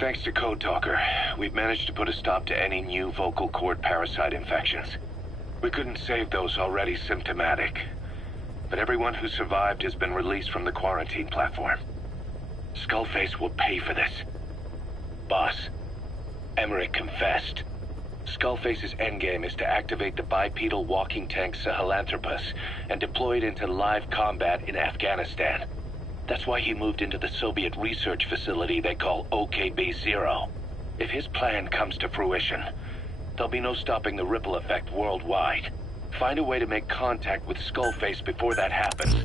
Thanks to Code Talker, we've managed to put a stop to any new vocal cord parasite infections. We couldn't save those already symptomatic, but everyone who survived has been released from the quarantine platform. Skullface will pay for this. Boss, Emmerich confessed. Skullface's endgame is to activate the bipedal walking tank Sahelanthropus and deploy it into live combat in Afghanistan. That's why he moved into the Soviet research facility they call OKB-0. If his plan comes to fruition, there'll be no stopping the ripple effect worldwide. Find a way to make contact with Skullface before that happens.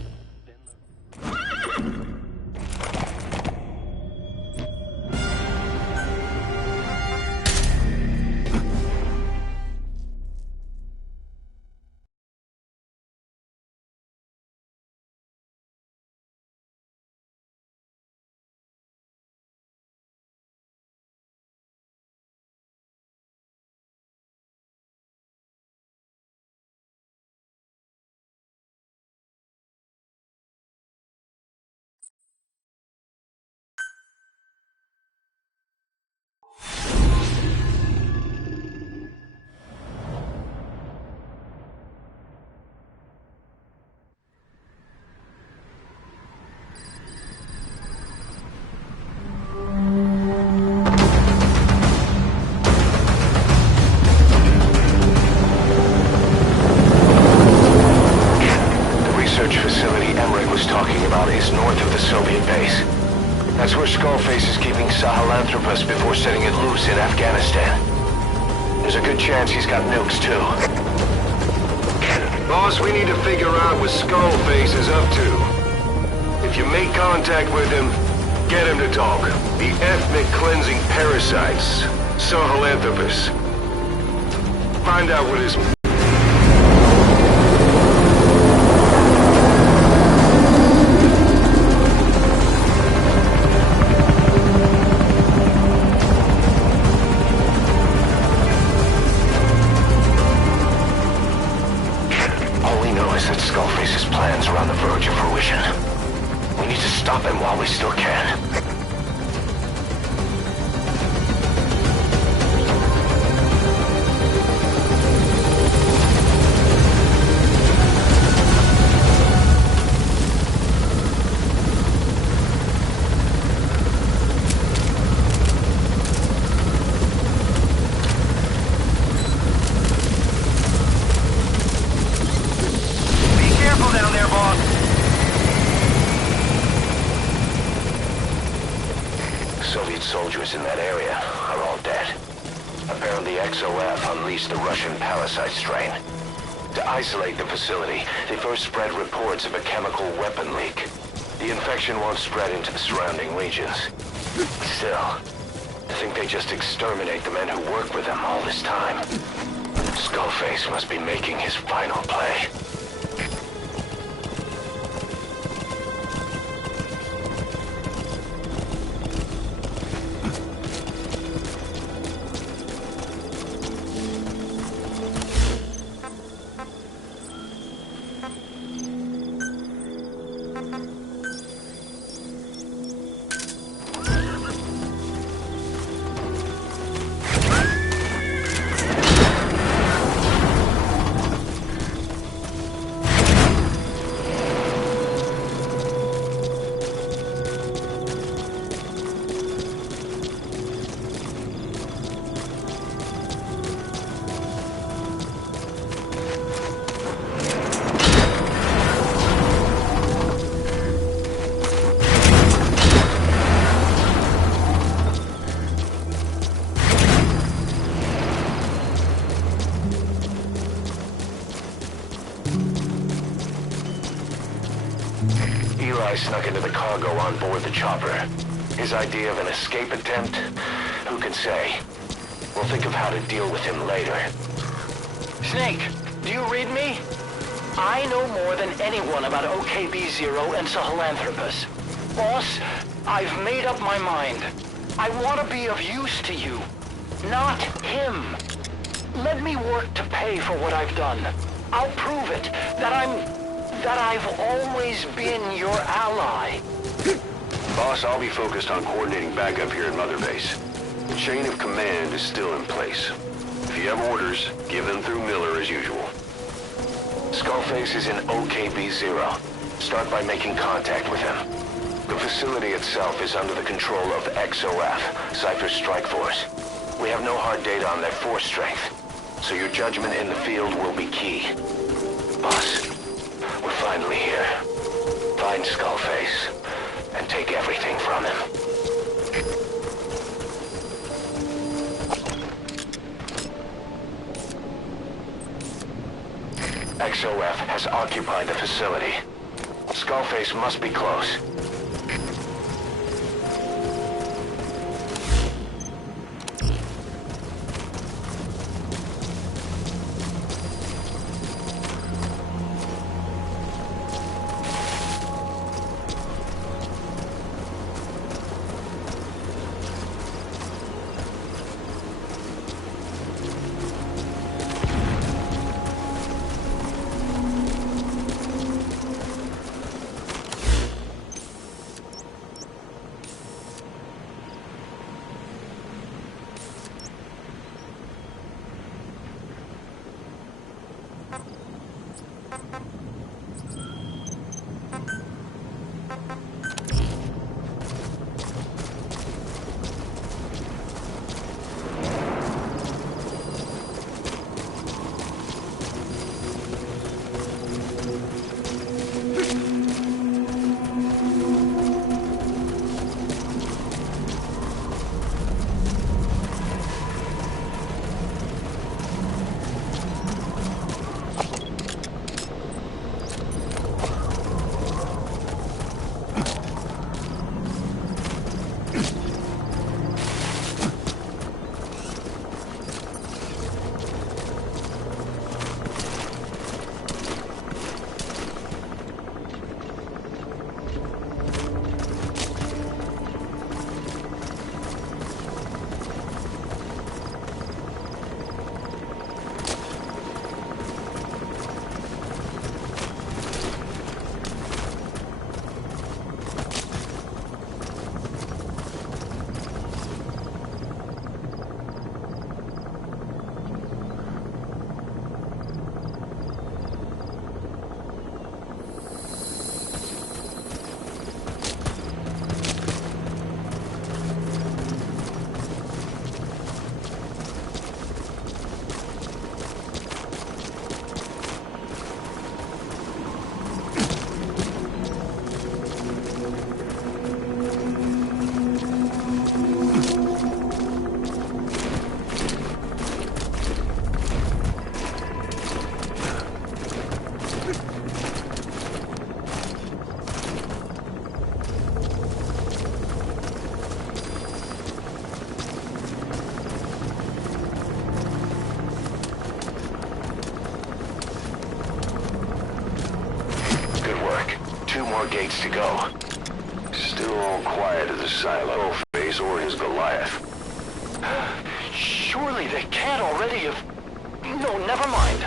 That's where Skullface is keeping Sahelanthropus before setting it loose in Afghanistan. There's a good chance he's got nukes, too. Boss, we need to figure out what Skullface is up to. If you make contact with him, get him to talk. The ethnic cleansing parasites, Sahelanthropus. Find out what his... Skullface's plans are on the verge of fruition. We need to stop him while we still can. Soviet soldiers in that area are all dead. Apparently XOF unleashed the Russian parasite strain. To isolate the facility, they first spread reports of a chemical weapon leak. The infection won't spread into the surrounding regions. Still, I think they just exterminate the men who work with them all this time. Skullface must be making his final play. Eli snuck into the cargo on board the chopper. His idea of an escape attempt? Who can say? We'll think of how to deal with him later. Snake, do you read me? I know more than anyone about OKB-0 and Sahelanthropus. Boss, I've made up my mind. I want to be of use to you, not him. Let me work to pay for what I've done. I'll prove it, that I've always been your ally. Boss, I'll be focused on coordinating backup here at Mother Base. The chain of command is still in place. If you have orders, give them through Miller as usual. Skullface is in OKB-0. Start by making contact with him. The facility itself is under the control of XOF, Cypher's strike force. We have no hard data on their force strength, so your judgment in the field will be key. Boss, we're finally here. Find Skullface, and take everything from him. XOF has occupied the facility. Skullface must be close. Gates to go. Still all quiet at the silo phase or his Goliath. Surely they can't already have... No, never mind.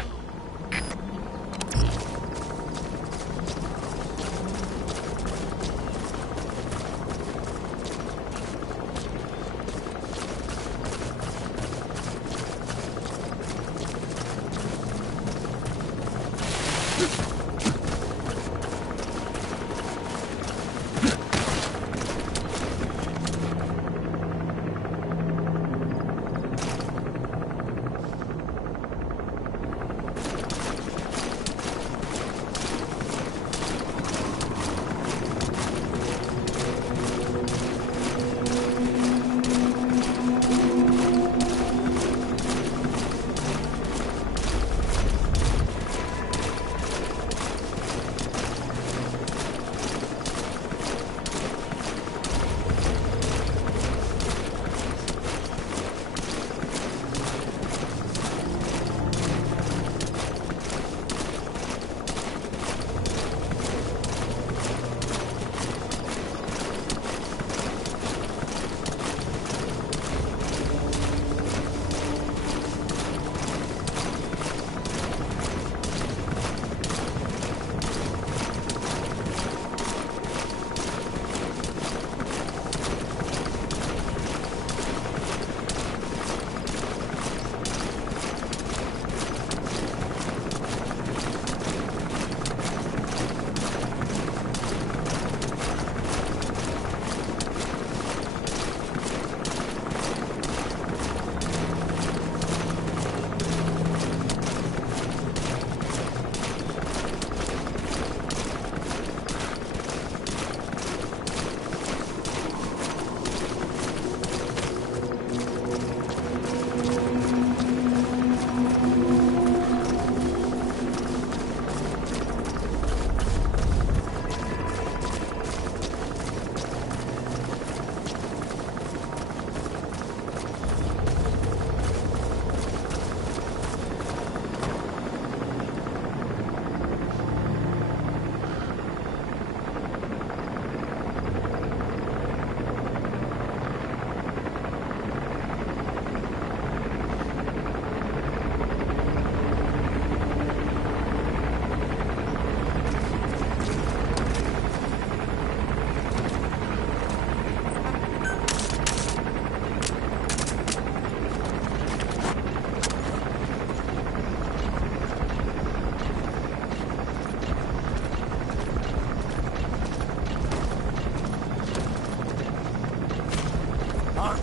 Talk.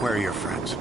Where are your friends?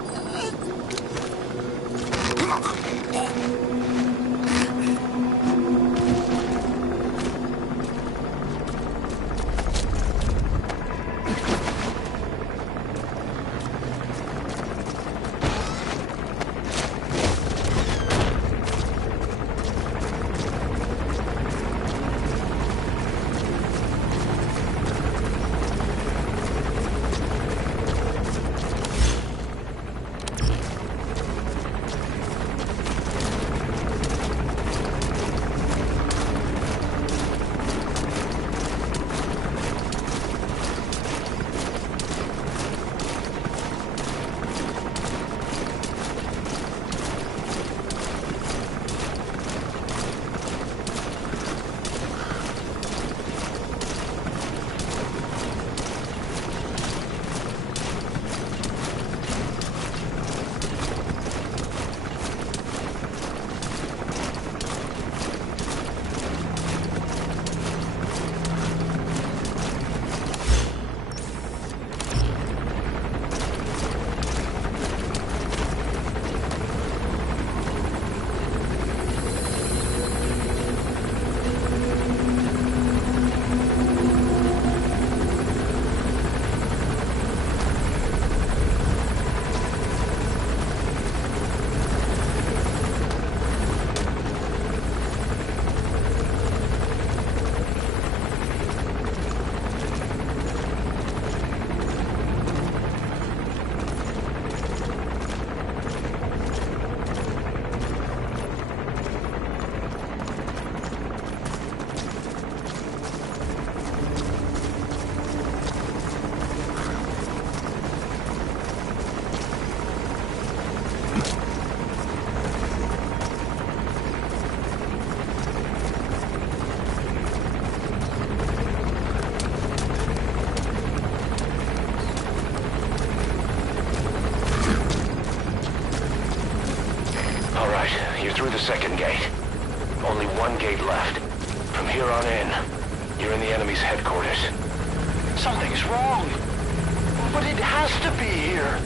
Through the second gate. Only one gate left. From here on in, you're in the enemy's headquarters. Something's wrong. But it has to be here.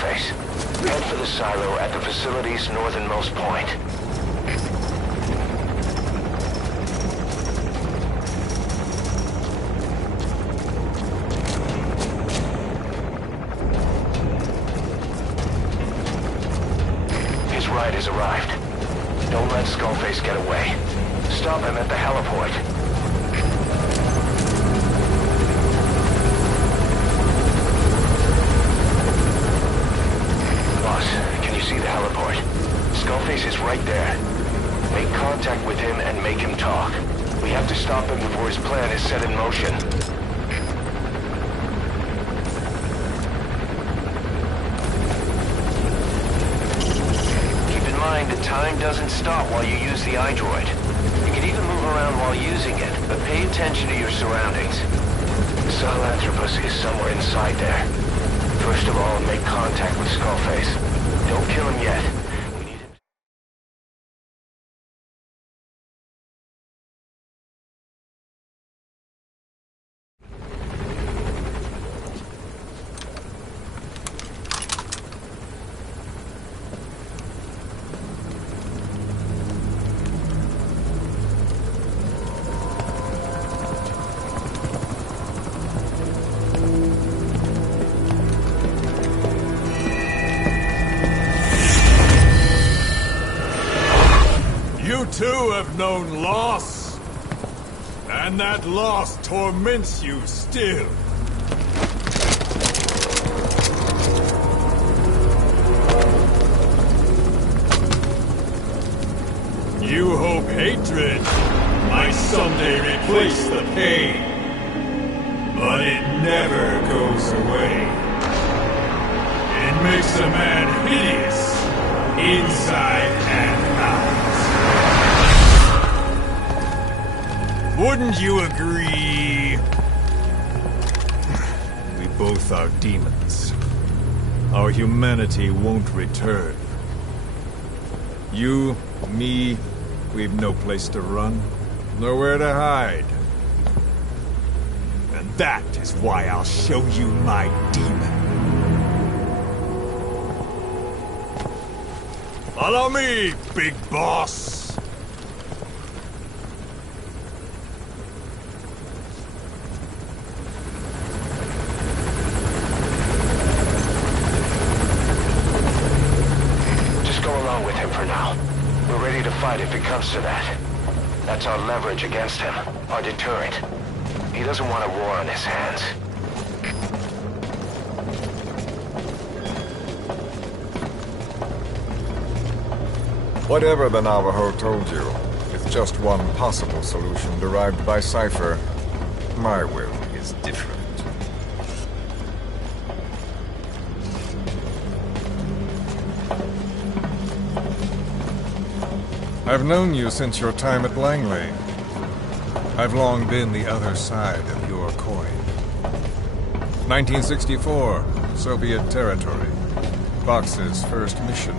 Skullface. Head for the silo at the facility's northernmost point. His ride has arrived. Don't let Skullface get away. Stop him at the heliport. Boss, can you see the heliport? Skullface is right there. Make contact with him and make him talk. We have to stop him before his plan is set in motion. Keep in mind that time doesn't stop while you use the iDroid. You can even move around while using it, but pay attention to your surroundings. Sahelanthropus is somewhere inside there. First of all, make contact with Skullface. Don't kill him yet. We need him. You too have known loss, and that loss torments you still. You hope hatred might someday replace the pain, but it never goes away. It makes a man hideous, inside and out. Wouldn't you agree? We both are demons. Our humanity won't return. You, me, we've no place to run, nowhere to hide. And that is why I'll show you my demon. Follow me, big boss! If it comes to that. That's our leverage against him, our deterrent. He doesn't want a war on his hands. Whatever the Navajo told you, it's just one possible solution derived by Cypher. My will is different. I've known you since your time at Langley. I've long been the other side of your coin. 1964, Soviet territory. Fox's first mission.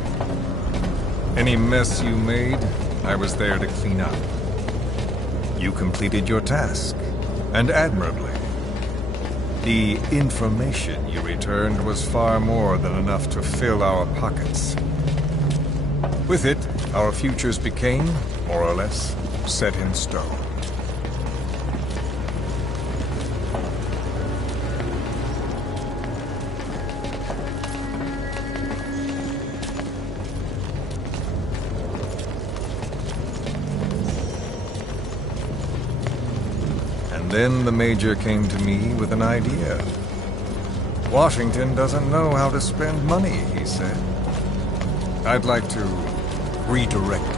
Any mess you made, I was there to clean up. You completed your task, and admirably. The information you returned was far more than enough to fill our pockets. With it, our futures became, more or less, set in stone. And then the Major came to me with an idea. Washington doesn't know how to spend money, he said. I'd like to redirect it.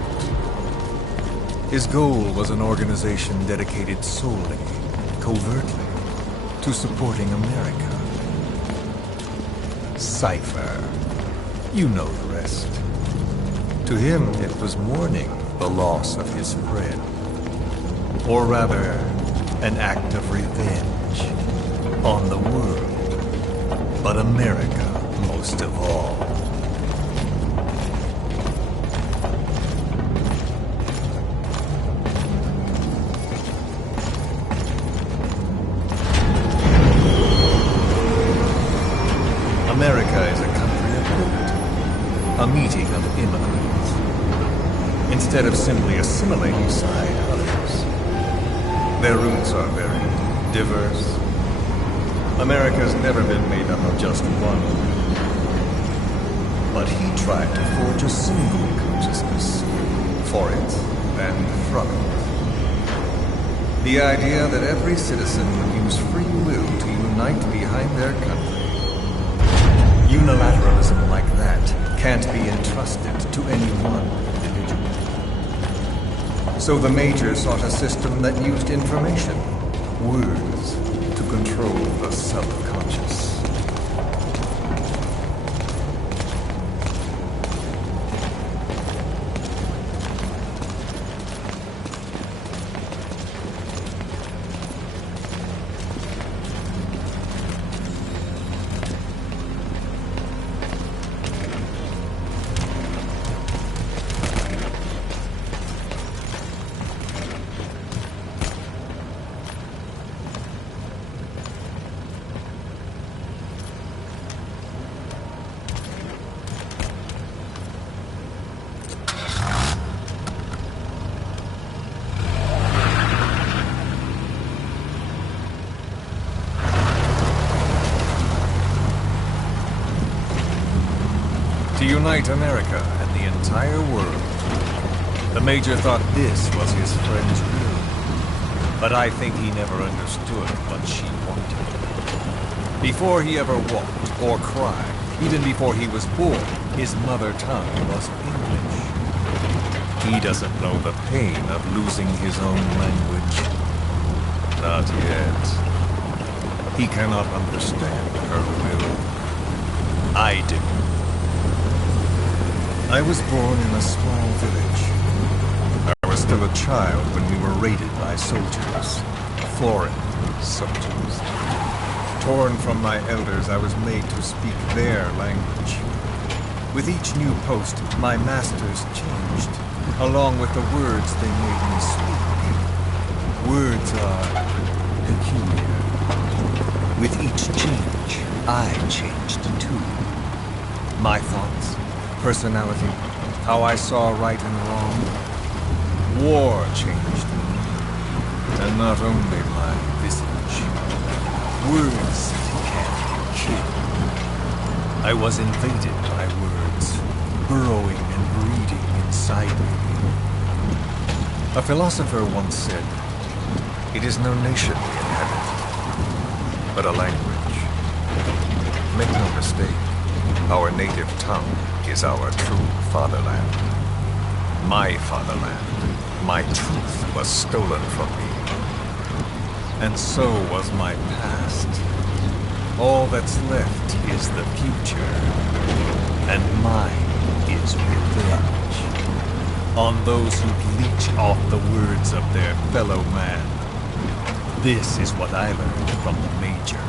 His goal was an organization dedicated solely, covertly, to supporting America. Cypher. You know the rest. To him, it was mourning the loss of his friend. Or rather, an act of revenge on the world, but America most of all. America is a country a meeting of immigrants. Instead of simply assimilating inside others. Their roots are very diverse. America's never been made up of just one group. But he tried to forge a single consciousness for it and from it. The idea that every citizen would use free will to unite behind their country. Unilateralism like that can't be entrusted to any one individual. So the Major sought a system that used information, words, to control the subconscious. To unite America and the entire world. The Major thought this was his friend's will. But I think he never understood what she wanted. Before he ever walked or cried, even before he was born, his mother tongue was English. He doesn't know the pain of losing his own language. Not yet. He cannot understand her will. I do. I was born in a small village. I was still a child when we were raided by soldiers. Foreign soldiers. Torn from my elders, I was made to speak their language. With each new post, my masters changed, along with the words they made me speak. Words are peculiar. With each change, I changed too. My thoughts, personality, how I saw right and wrong. War changed me, and not only my visage. Words can kill. I was invaded by words, burrowing and breeding inside me. A philosopher once said, "It is no nation we inhabit, but a language." Make no mistake, our native tongue is our true fatherland. My fatherland, my truth was stolen from me. And so was my past. All that's left is the future. And mine is revenge. On those who leech off the words of their fellow man. This is what I learned from the Major.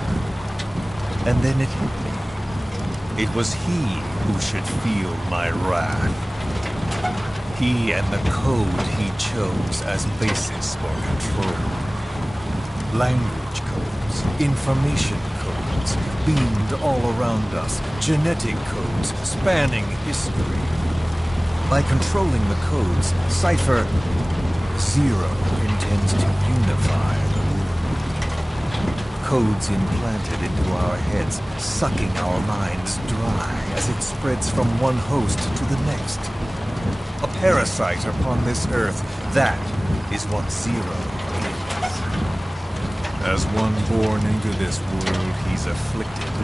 And then it hit me. It was he who should feel my wrath. He and the code he chose as basis for control. Language codes, information codes, beamed all around us, genetic codes spanning history. By controlling the codes, Cypher Zero intends to unify the world. Codes implanted into our heads, sucking our minds dry as it spreads from one host to the next. A parasite upon this earth, that is what Zero is. As one born into this world, he's afflicted.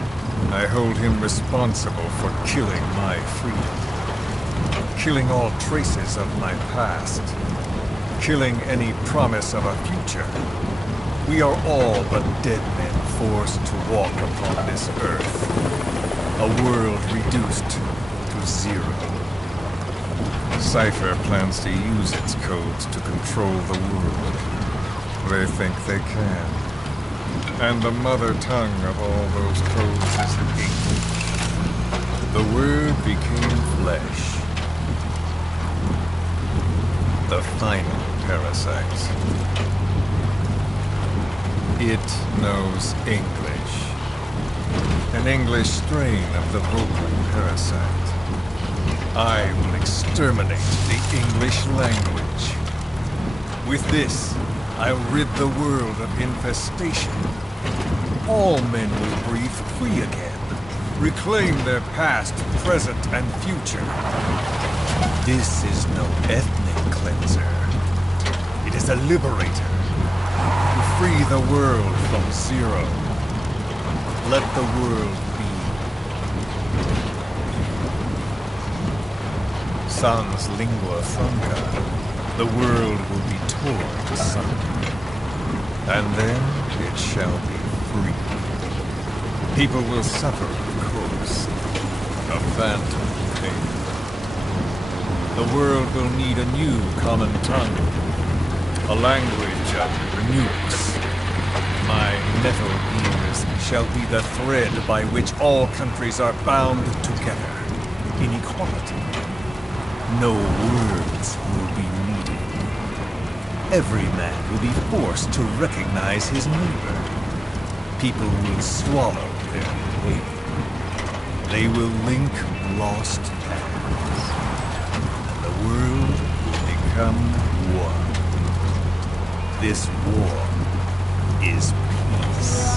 I hold him responsible for killing my freedom. Killing all traces of my past. Killing any promise of a future. We are all but dead men forced to walk upon this earth. A world reduced to zero. Cypher plans to use its codes to control the world. They think they can. And the mother tongue of all those codes is English. The word became flesh. The final parasite. It knows English. An English strain of the vocal parasite. I will exterminate the English language. With this, I'll rid the world of infestation. All men will breathe free again, reclaim their past, present, and future. This is no ethnic cleanser. It is a liberator. To free the world from Zero. Let the world be. Sans lingua franca, the world will be torn asunder. And then it shall be free. People will suffer, of course. A phantom pain. The world will need a new common tongue. A language of nukes. My metal ears shall be the thread by which all countries are bound together. In equality. No words will be needed. Every man will be forced to recognize his neighbor. People will swallow their pain. They will link lost hands. And the world will become one. This war is peace.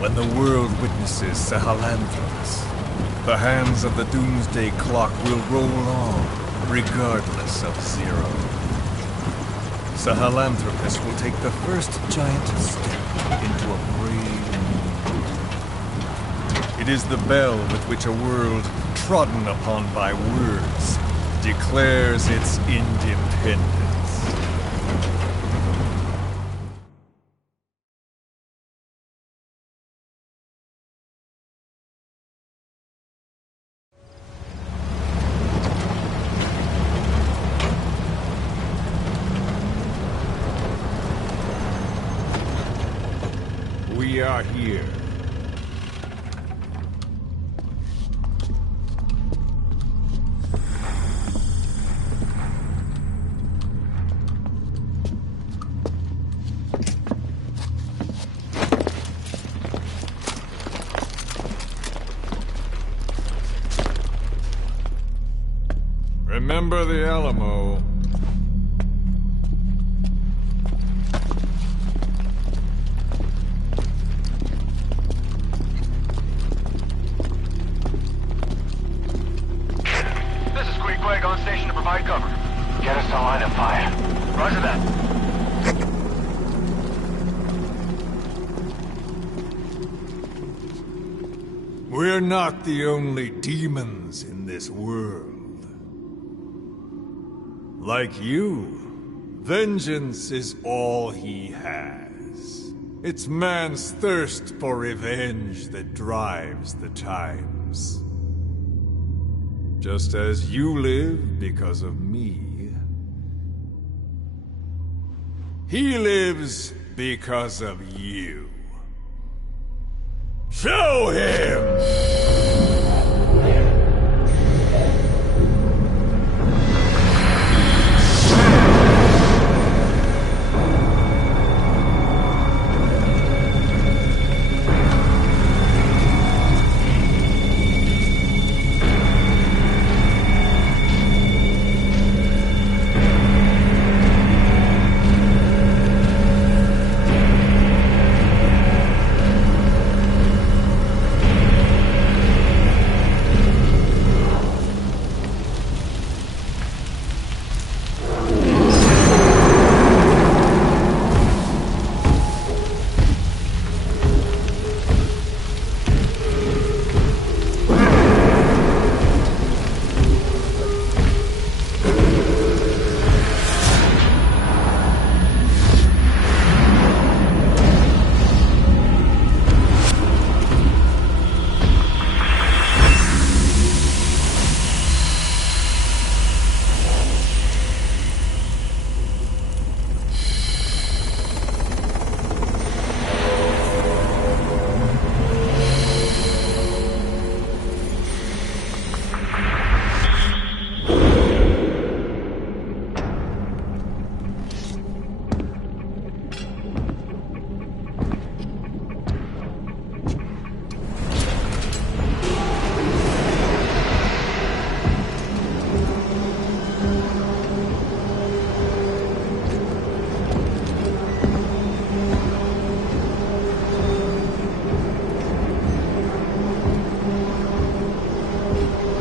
When the world witnesses Sahelanthropus, the hands of the Doomsday Clock will roll on, regardless of Zero. Sahelanthropus will take the first giant step into a brave new. It is the bell with which a world trodden upon by words declares its independence. We are here. Remember the Alamo. On station to provide cover. Get us a line of fire. Roger that. We're not the only demons in this world. Like you, vengeance is all he has. It's man's thirst for revenge that drives the times. Just as you live because of me, he lives because of you. Show him!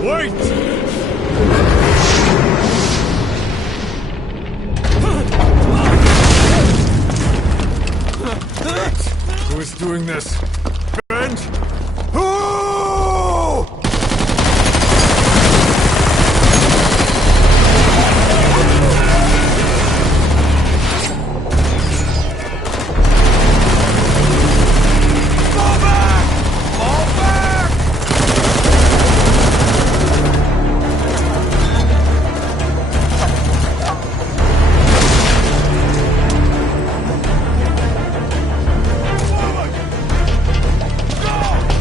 Wait! Who is doing this? Benj? Who? Go!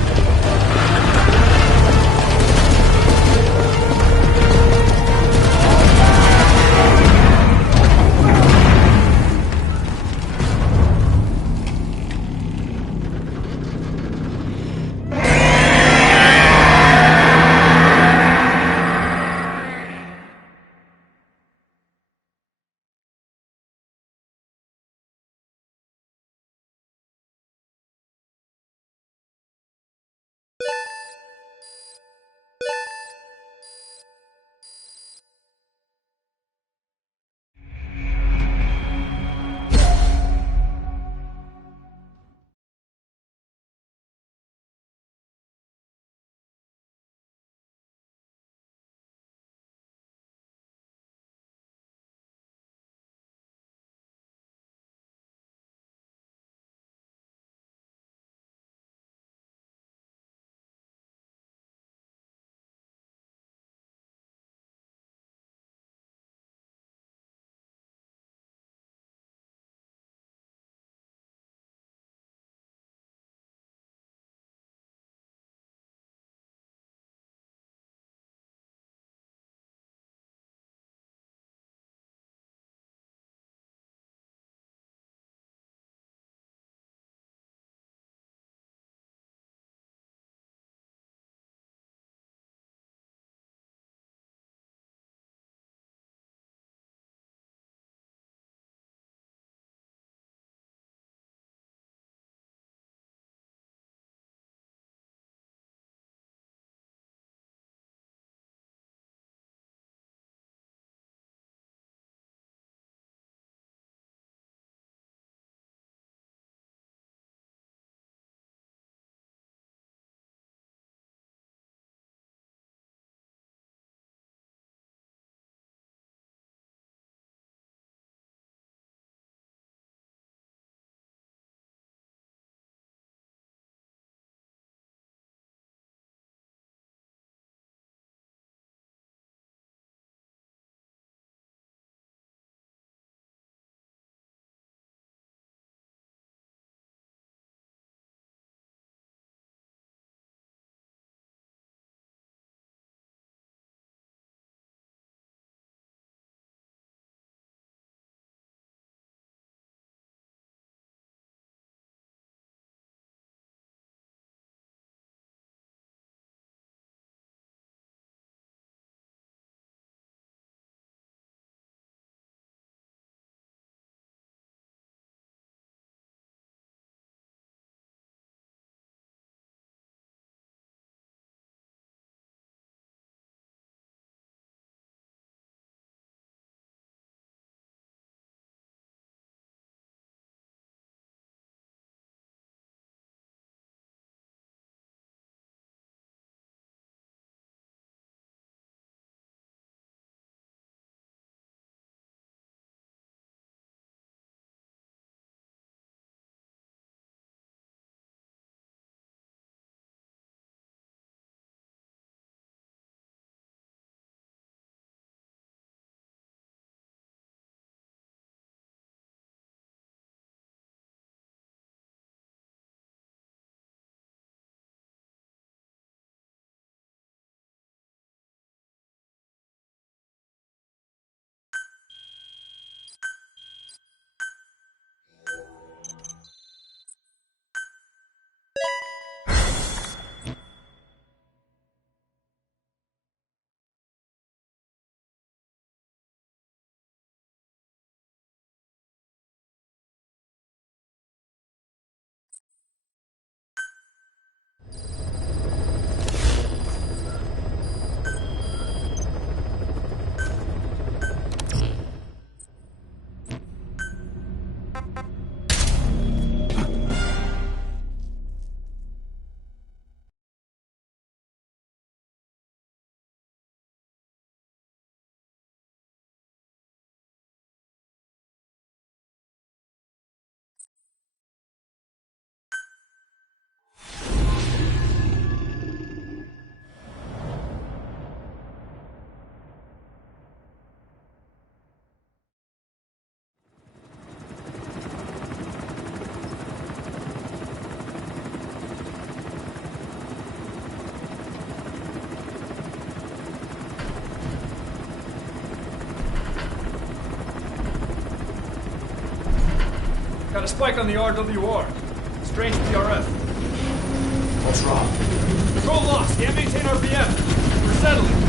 a spike on the RWR. Strange PRF. What's wrong? Control lost. Can't maintain RPM. We're settling.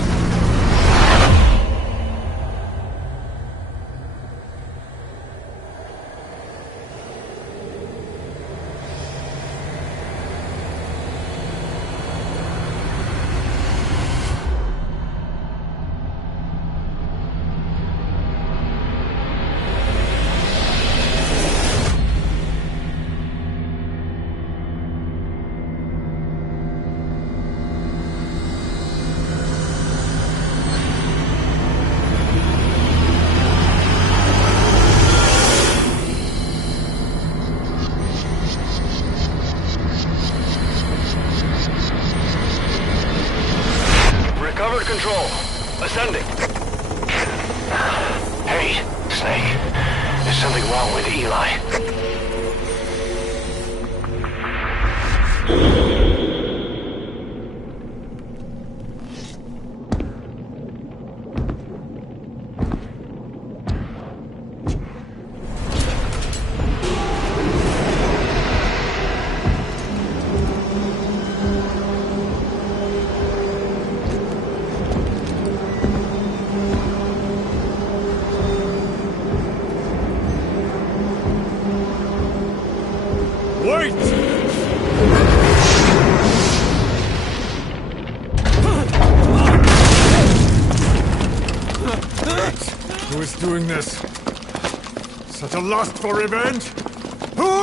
Recovered control. Ascending. Hey, Snake. There's something wrong with Eli. Wait! Who is doing this? Such a lust for revenge? Who?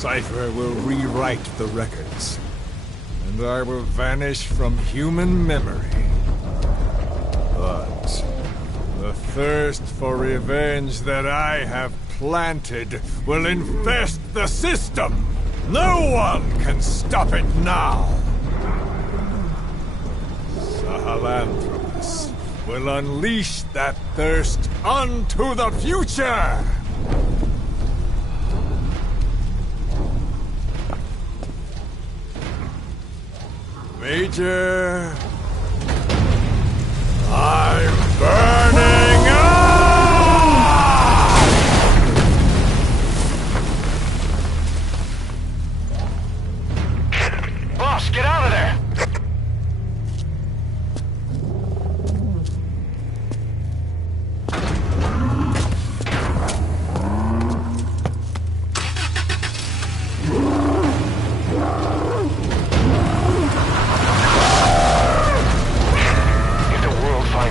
Cypher will rewrite the records, and I will vanish from human memory. But the thirst for revenge that I have planted will infest the system! No one can stop it now! Sahelanthropus will unleash that thirst unto the future! Major... I'm burning up! Boss, get out of there!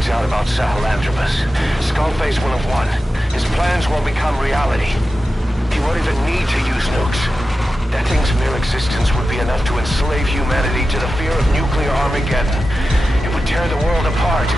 Out about Sahelanthropus, Skullface will have won. His plans won't become reality. He won't even need to use nukes. That thing's mere existence would be enough to enslave humanity to the fear of nuclear Armageddon. It would tear the world apart.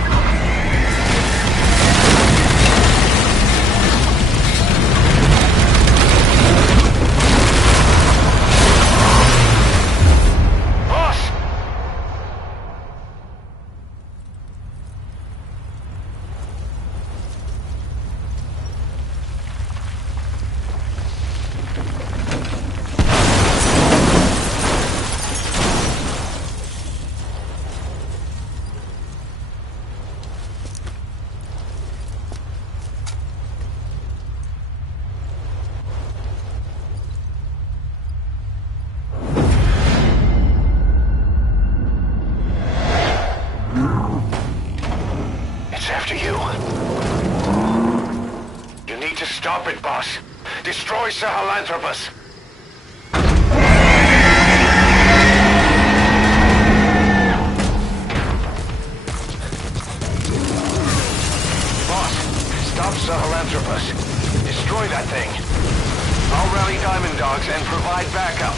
Stop it, boss. Destroy Sahelanthropus. Boss, stop Sahelanthropus. Destroy that thing. I'll rally Diamond Dogs and provide backup.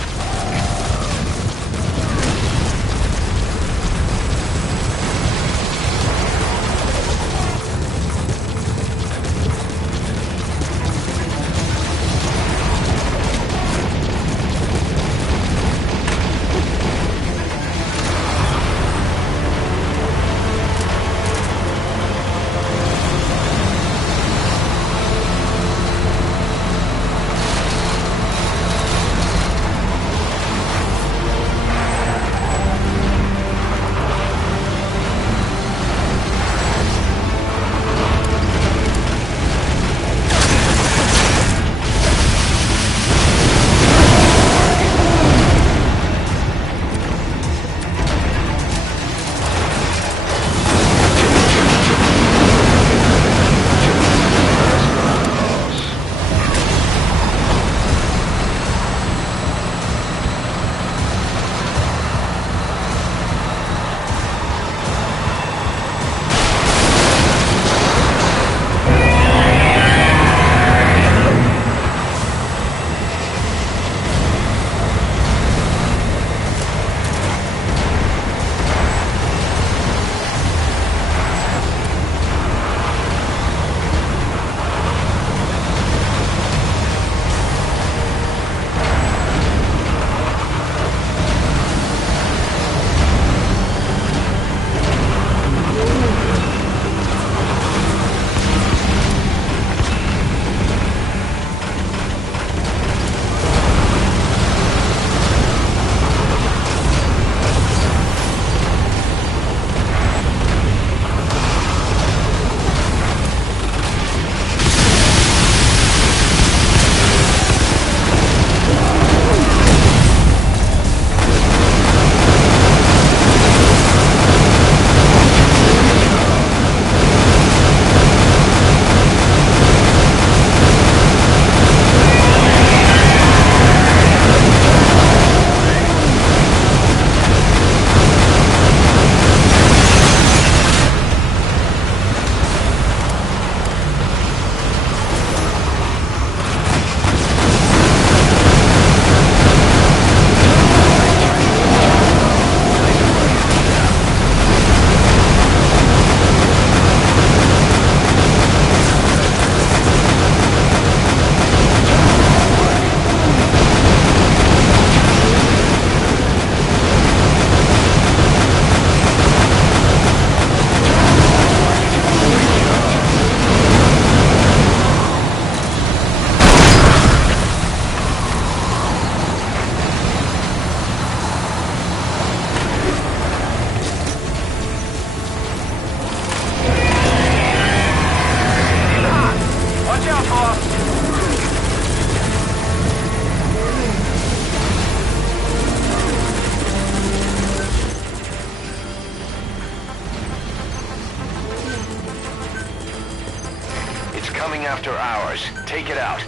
ours. Take it out.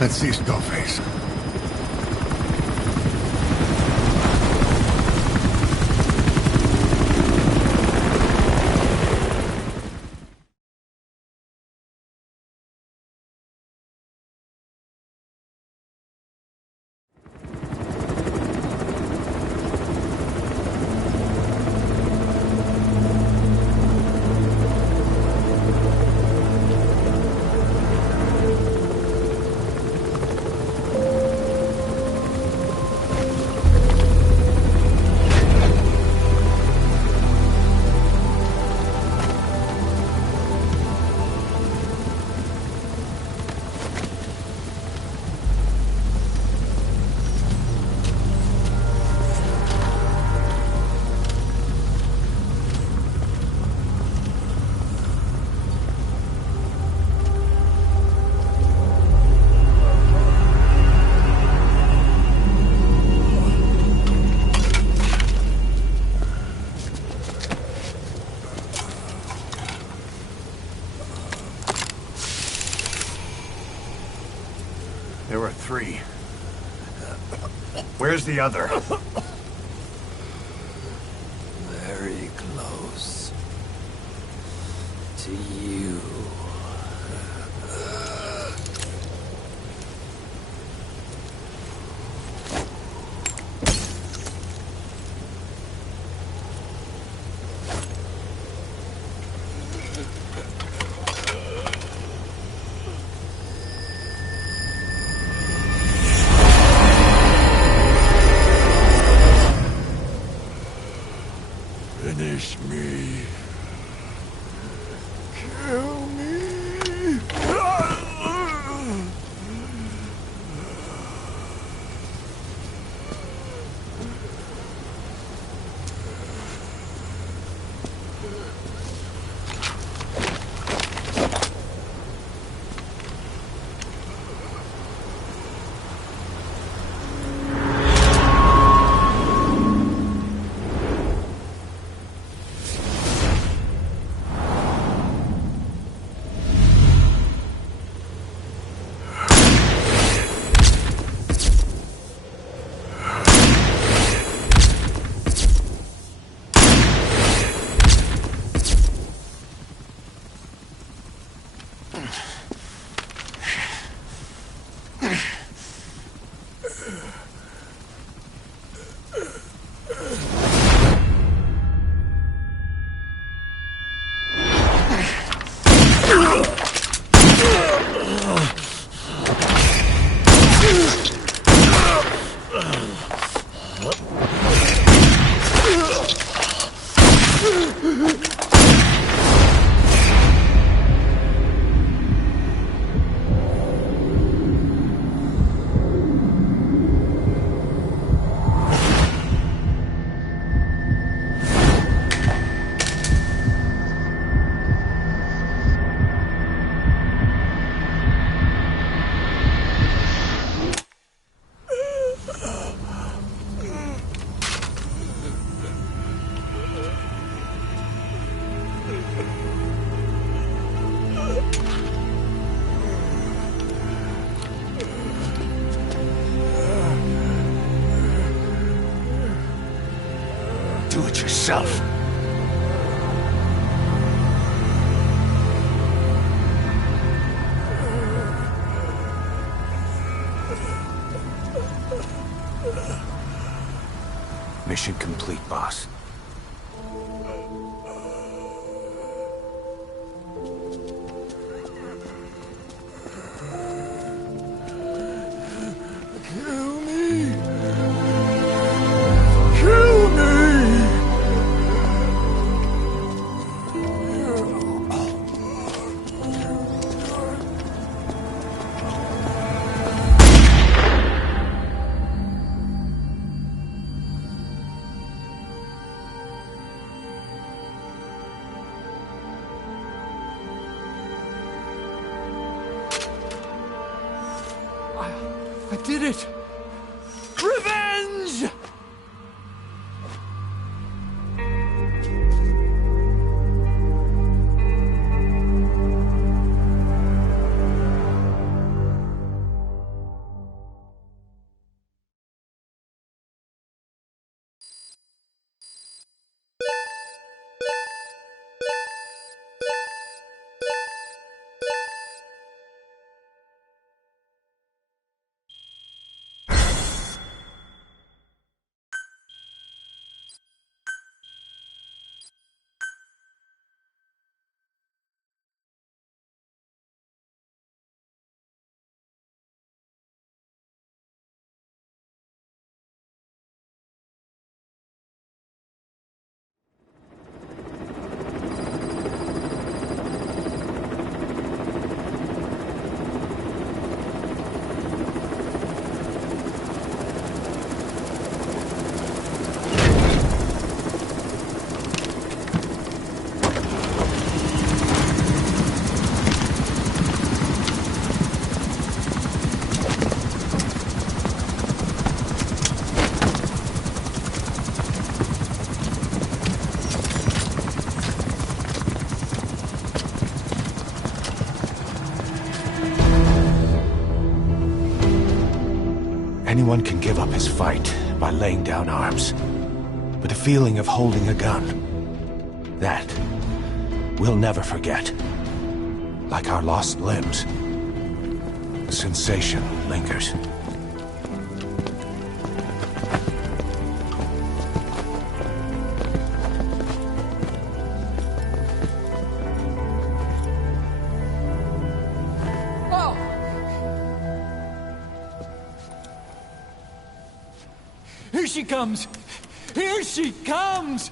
Let's see Skullface. There were 3. Where's the other? Very close to you. Finish me. Kill me. Do it yourself. Mission complete, boss. Kill me. Kill me. I did it! Revenge! anyone can give up his fight by laying down arms. But the feeling of holding a gun, that we'll never forget. Like our lost limbs, the sensation lingers. Here she comes! Here she comes!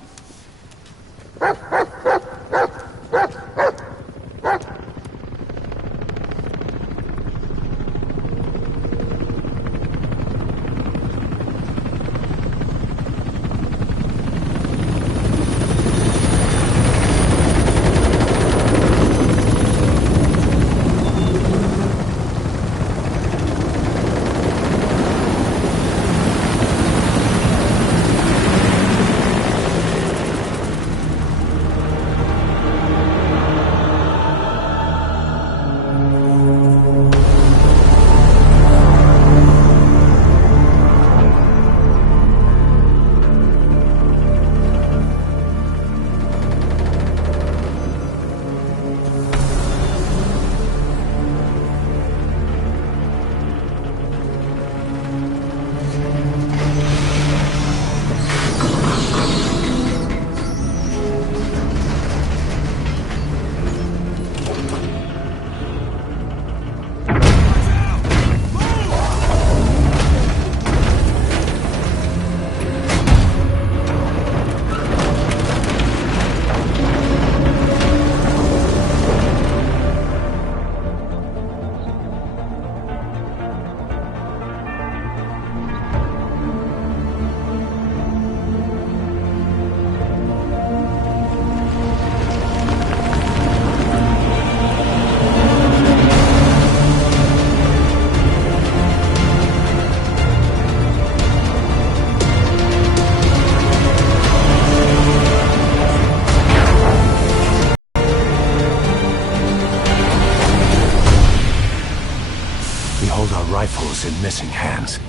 Rifles in missing hands.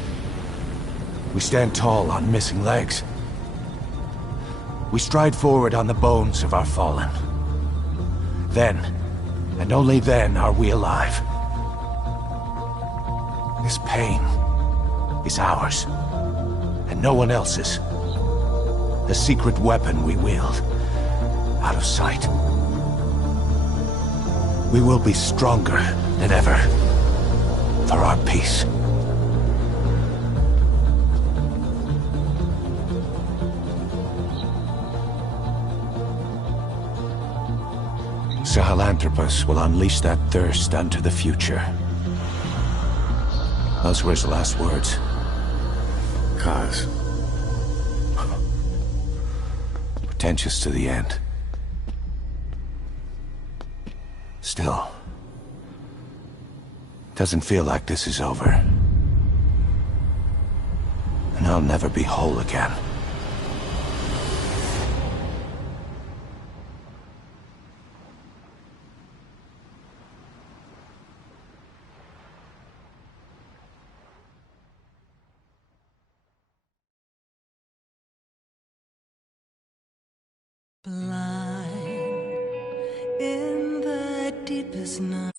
We stand tall on missing legs. We stride forward on the bones of our fallen. Then, and only then, are we alive. This pain is ours, and no one else's. The secret weapon we wield, out of sight. We will be stronger than ever. For our peace. Sahelanthropus will unleash that thirst unto the future. Those were his last words. Kaz. Pretentious to the end. Still. Doesn't feel like this is over. And I'll never be whole again. Blind in the deepest night.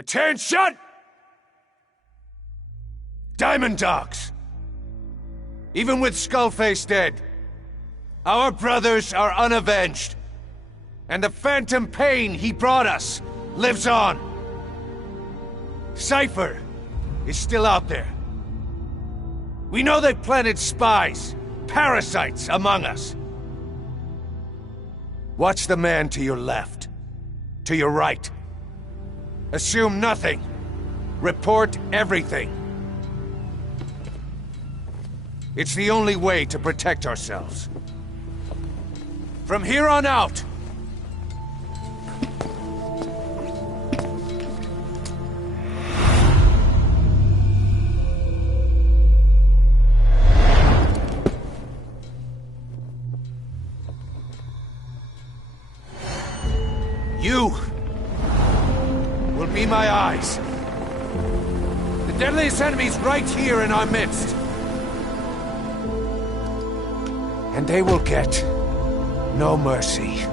Attention! Diamond Dogs! Even with Skullface dead, our brothers are unavenged. And the phantom pain he brought us lives on. Cypher is still out there. We know they planted spies, parasites among us. Watch the man to your left, to your right. Assume nothing. Report everything. It's the only way to protect ourselves. From here on out, you will be my eyes. The deadliest enemy's right here in our midst. And they will get no mercy.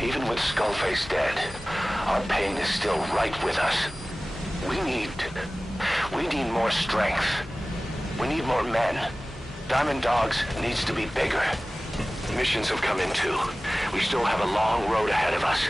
Even with Skullface dead, our pain is still right with us. We need more strength. We need more men. Diamond Dogs needs to be bigger. Missions have come in too. We still have a long road ahead of us.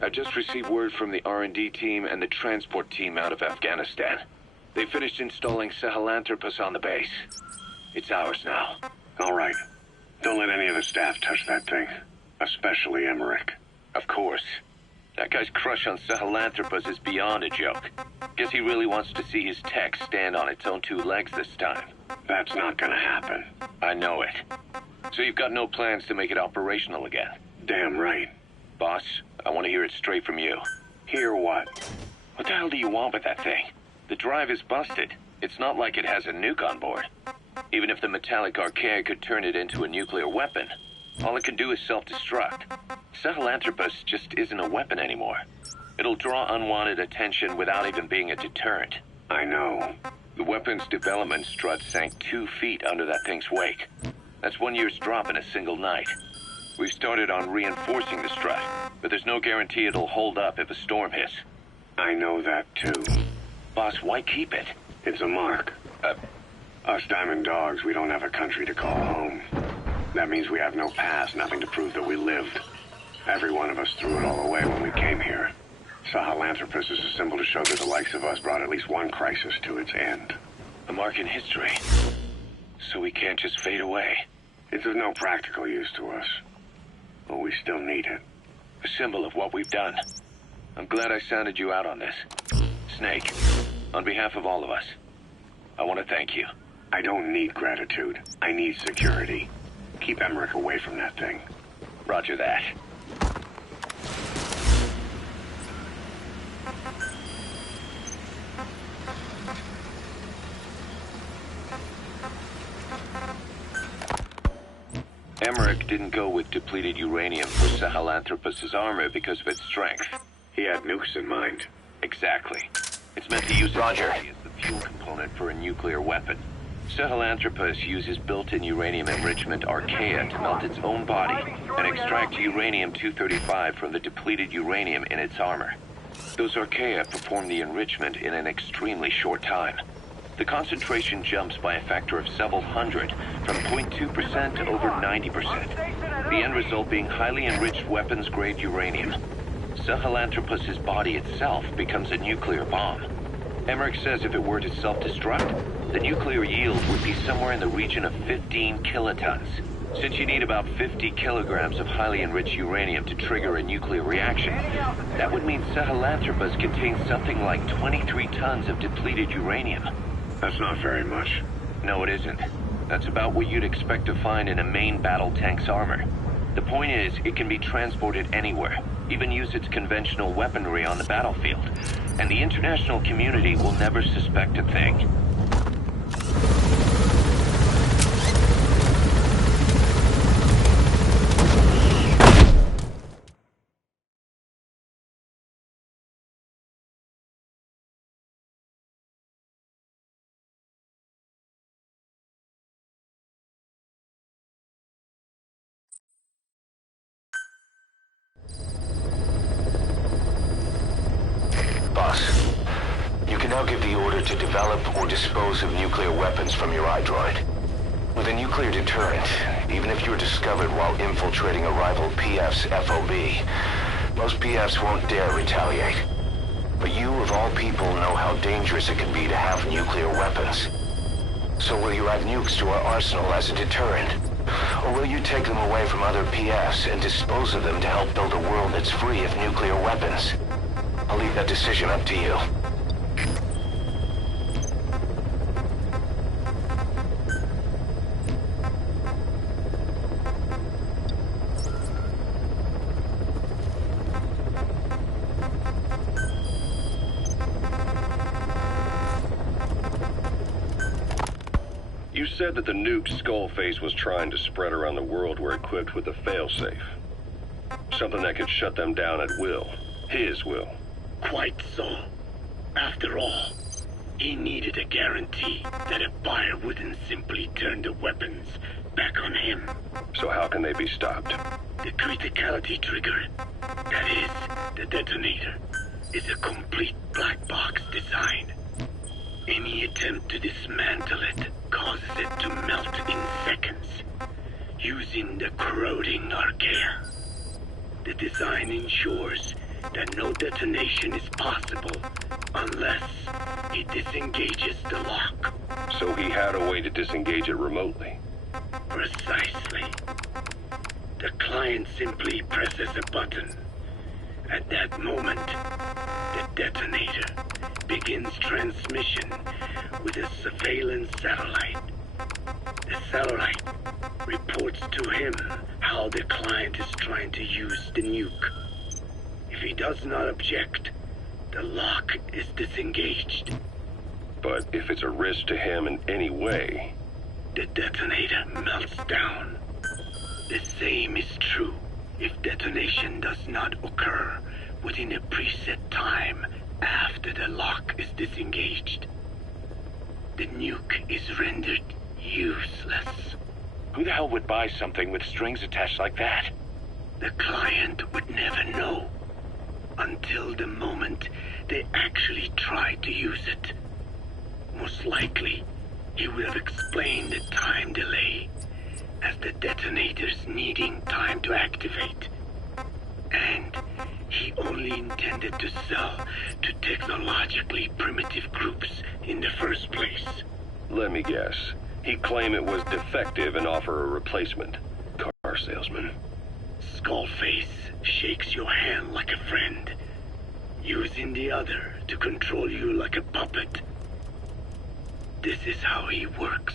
I just received word from the R&D team and the transport team out of Afghanistan. They finished installing Sahelanthropus on the base. It's ours now. All right. Don't let any of the staff touch that thing. Especially Emmerich. Of course. That guy's crush on Sahelanthropus is beyond a joke. Guess he really wants to see his tech stand on its own two legs this time. That's not gonna happen. I know it. So you've got no plans to make it operational again? Damn right. Boss, I want to hear it straight from you. Hear what? What the hell do you want with that thing? The drive is busted. It's not like it has a nuke on board. Even if the metallic archaea could turn it into a nuclear weapon, all it can do is self-destruct. Sahelanthropus just isn't a weapon anymore. It'll draw unwanted attention without even being a deterrent. I know. The weapon's development strut sank 2 feet under that thing's wake. That's 1 year's drop in a single night. We've started on reinforcing the strut, but there's no guarantee it'll hold up if a storm hits. I know that too. Boss, why keep it? It's a mark. Us Diamond Dogs, we don't have a country to call home. That means we have no past, nothing to prove that we lived. Every one of us threw it all away when we came here. Sahelanthropus is a symbol to show that the likes of us brought at least one crisis to its end. A mark in history. So we can't just fade away. It's of no practical use to us. But we still need it. A symbol of what we've done. I'm glad I sounded you out on this. Snake, on behalf of all of us, I want to thank you. I don't need gratitude. I need security. Keep Emmerich away from that thing. Roger that. Emmerich didn't go with depleted uranium for Sahelanthropus' armor because of its strength. He had nukes in mind. Exactly. It's meant to use its Roger. body as the fuel component for a nuclear weapon. Sahelanthropus uses built-in uranium enrichment Archaea to melt its own body and extract uranium-235 from the depleted uranium in its armor. Those Archaea perform the enrichment in an extremely short time. The concentration jumps by a factor of several hundred, from 0.2% to over 90%. The end result being highly enriched weapons-grade uranium. Sahelanthropus' body itself becomes a nuclear bomb. Emmerich says if it were to self-destruct, the nuclear yield would be somewhere in the region of 15 kilotons. Since you need about 50 kilograms of highly enriched uranium to trigger a nuclear reaction, that would mean Sahelanthropus contains something like 23 tons of depleted uranium. That's not very much. No, it isn't. That's about what you'd expect to find in a main battle tank's armor. The point is, it can be transported anywhere, even use its conventional weaponry on the battlefield. And the international community will never suspect a thing. Boss, you can now give the order to develop or dispose of nuclear weapons from your iDroid. With a nuclear deterrent, even if you're discovered while infiltrating a rival PF's FOB, most PFs won't dare retaliate. But you, of all people, know how dangerous it can be to have nuclear weapons. So will you add nukes to our arsenal as a deterrent? Or will you take them away from other PFs and dispose of them to help build a world that's free of nuclear weapons? I'll leave that decision up to you. You said that the nukes Skullface was trying to spread around the world were equipped with a failsafe. Something that could shut them down at will. His will. Quite so. After all, he needed a guarantee that a buyer wouldn't simply turn the weapons back on him. So how can they be stopped? The criticality trigger, that is, the detonator, is a complete black box design. Any attempt to dismantle it causes it to melt in seconds, using the corroding Archaea. The design ensures that no detonation is possible unless he disengages the lock. So he had a way to disengage it remotely. Precisely. The client simply presses a button. At that moment, the detonator begins transmission with a surveillance satellite. The satellite reports to him how the client is trying to use the nuke. If he does not object, the lock is disengaged. But if it's a risk to him in any way... The detonator melts down. The same is true if detonation does not occur within a preset time after the lock is disengaged. The nuke is rendered useless. Who the hell would buy something with strings attached like that? The client would never know until the moment they actually try to use it. Most likely, he would have explained the time delay as the detonators needing time to activate. And he only intended to sell to technologically primitive groups in the first place. Let me guess. He'd claim it was defective and offer a replacement. Car salesman. Skullface shakes your hand like a friend, using the other to control you like a puppet. This is how he works.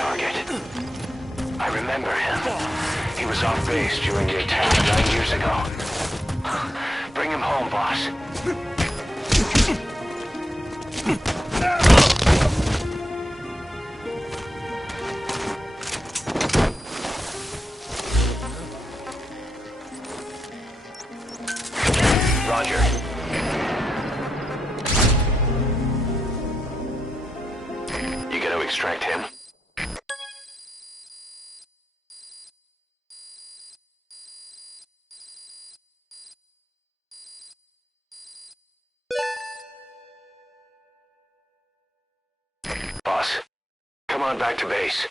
target. I remember him. He was off base during the attack 9 years ago. Bring him home, boss. Roger. You gonna extract him? Boss, come on back to base.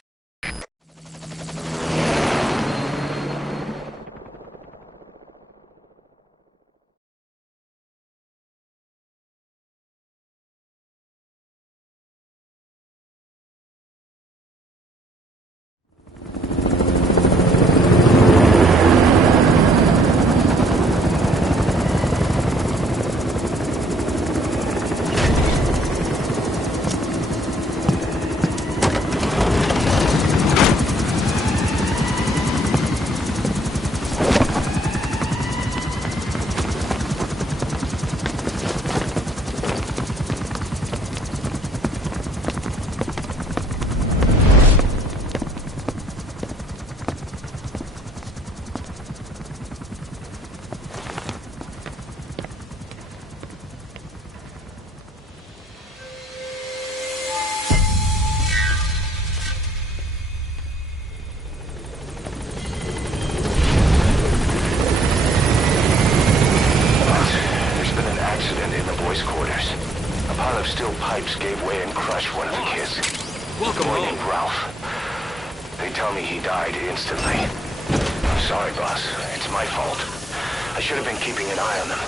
Gave way and crushed one of the kids. Welcome home. Named Ralph. They tell me he died instantly. I'm sorry, boss. It's my fault. I should have been keeping an eye on them.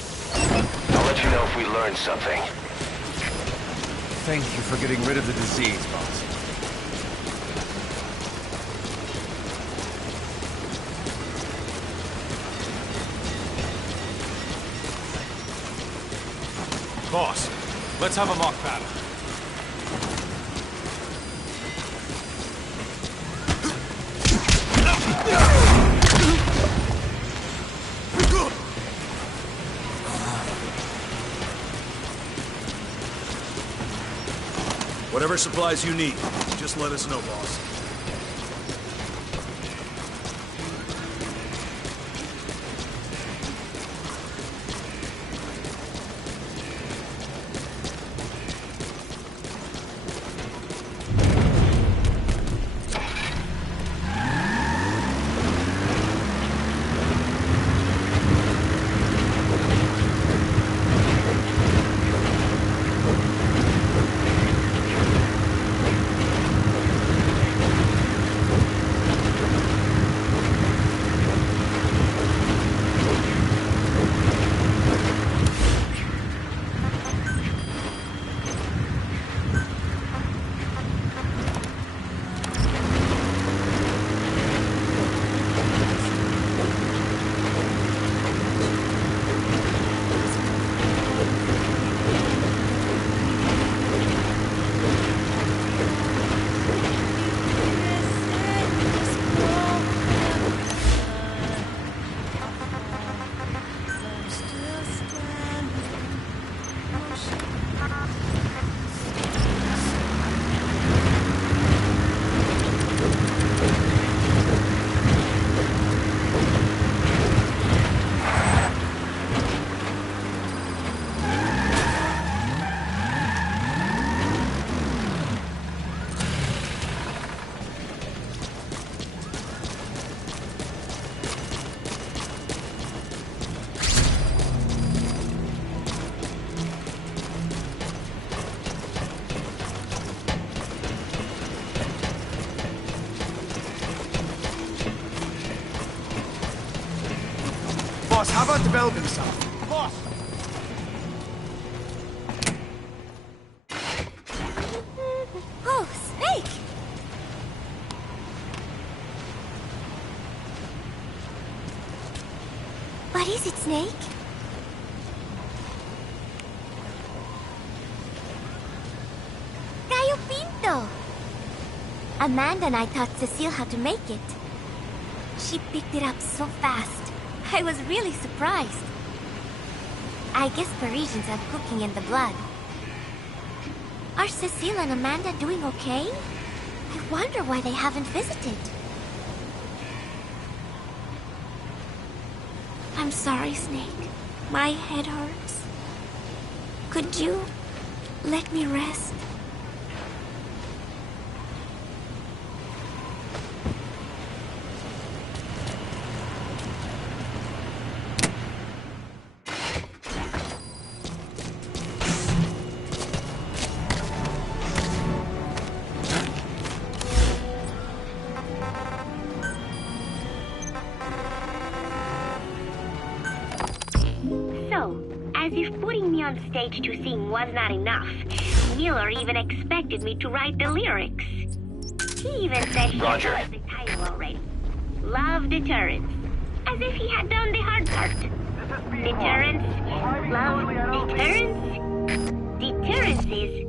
I'll let you know if we learn something. Thank you for getting rid of the disease, boss. Boss, let's have a mock battle. Whatever supplies you need, just let us know, boss. Boss, how about developing something? Boss! Oh, Snake! What is it, Snake? Gallo Pinto! Amanda and I thought Cecile had to make it. She picked it up so fast. I was really surprised. I guess Parisians have cooking in the blood. Are Cecile and Amanda doing okay? I wonder why they haven't visited. I'm sorry, Snake. My head hurts. Could you let me rest? As if putting me on stage to sing was not enough, Miller even expected me to write the lyrics. He even said he knows the title already. Love Deterrence. As if he had done the hard part. Deterrence? Love deterrence? Deterrence it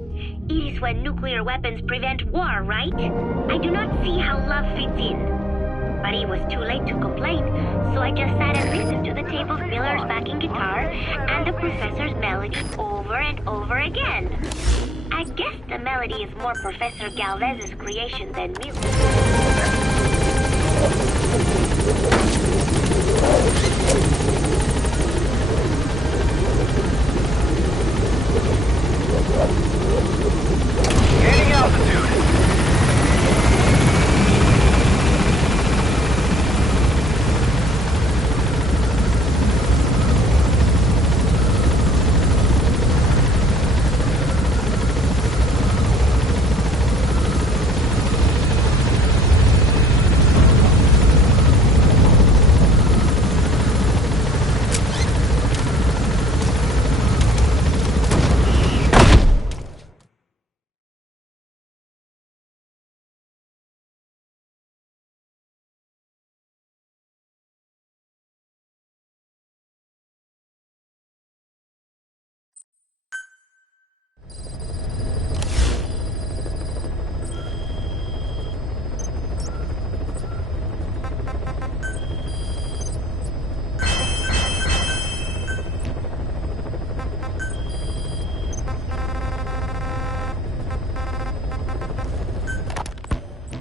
is when nuclear weapons prevent war, right? I do not see how love fits in. But it was too late to complain, so I just sat and listened to the tape of Miller's backing guitar and the professor's melody over and over again. I guess the melody is more Professor Galvez's creation than Miller's. Gaining altitude.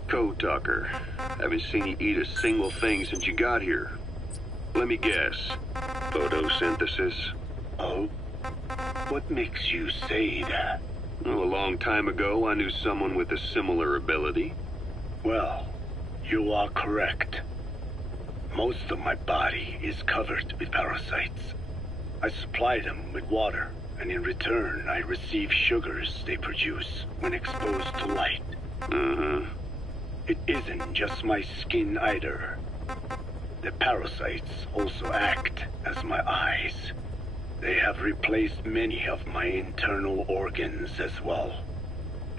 Code Talker. Haven't seen you eat a single thing since you got here. Let me guess. Photosynthesis? Oh? What makes you say that? Well, a long time ago, I knew someone with a similar ability. Well, you are correct. Most of my body is covered with parasites. I supply them with water, and in return, I receive sugars they produce when exposed to light. It isn't just my skin either. The parasites also act as my eyes. They have replaced many of my internal organs as well.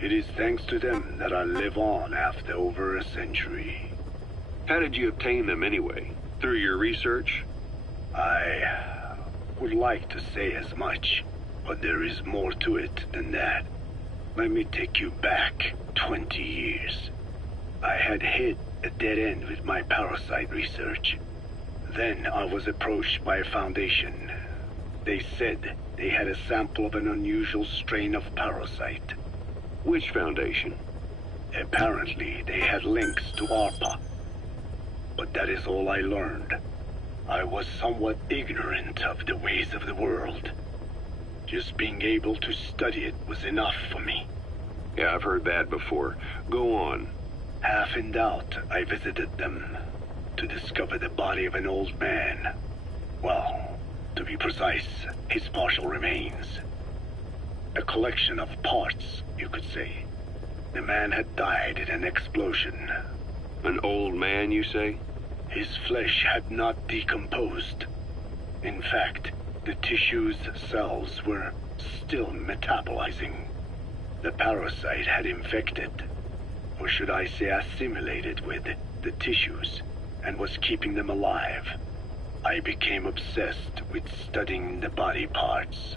It is thanks to them that I live on after over a century. How did you obtain them anyway? Through your research? I would like to say as much, but there is more to it than that. Let me take you back 20 years. I had hit a dead end with my parasite research. Then I was approached by a foundation. They said they had a sample of an unusual strain of parasite. Which foundation? Apparently, they had links to ARPA. But that is all I learned. I was somewhat ignorant of the ways of the world. Just being able to study it was enough for me. Yeah, I've heard that before. Go on. Half in doubt, I visited them to discover the body of an old man. Well, to be precise, his partial remains. A collection of parts, you could say. The man had died in an explosion. An old man, you say? His flesh had not decomposed. In fact, the tissue's cells were still metabolizing. The parasite had infected, or should I say assimilated with, the tissues, and was keeping them alive. I became obsessed with studying the body parts,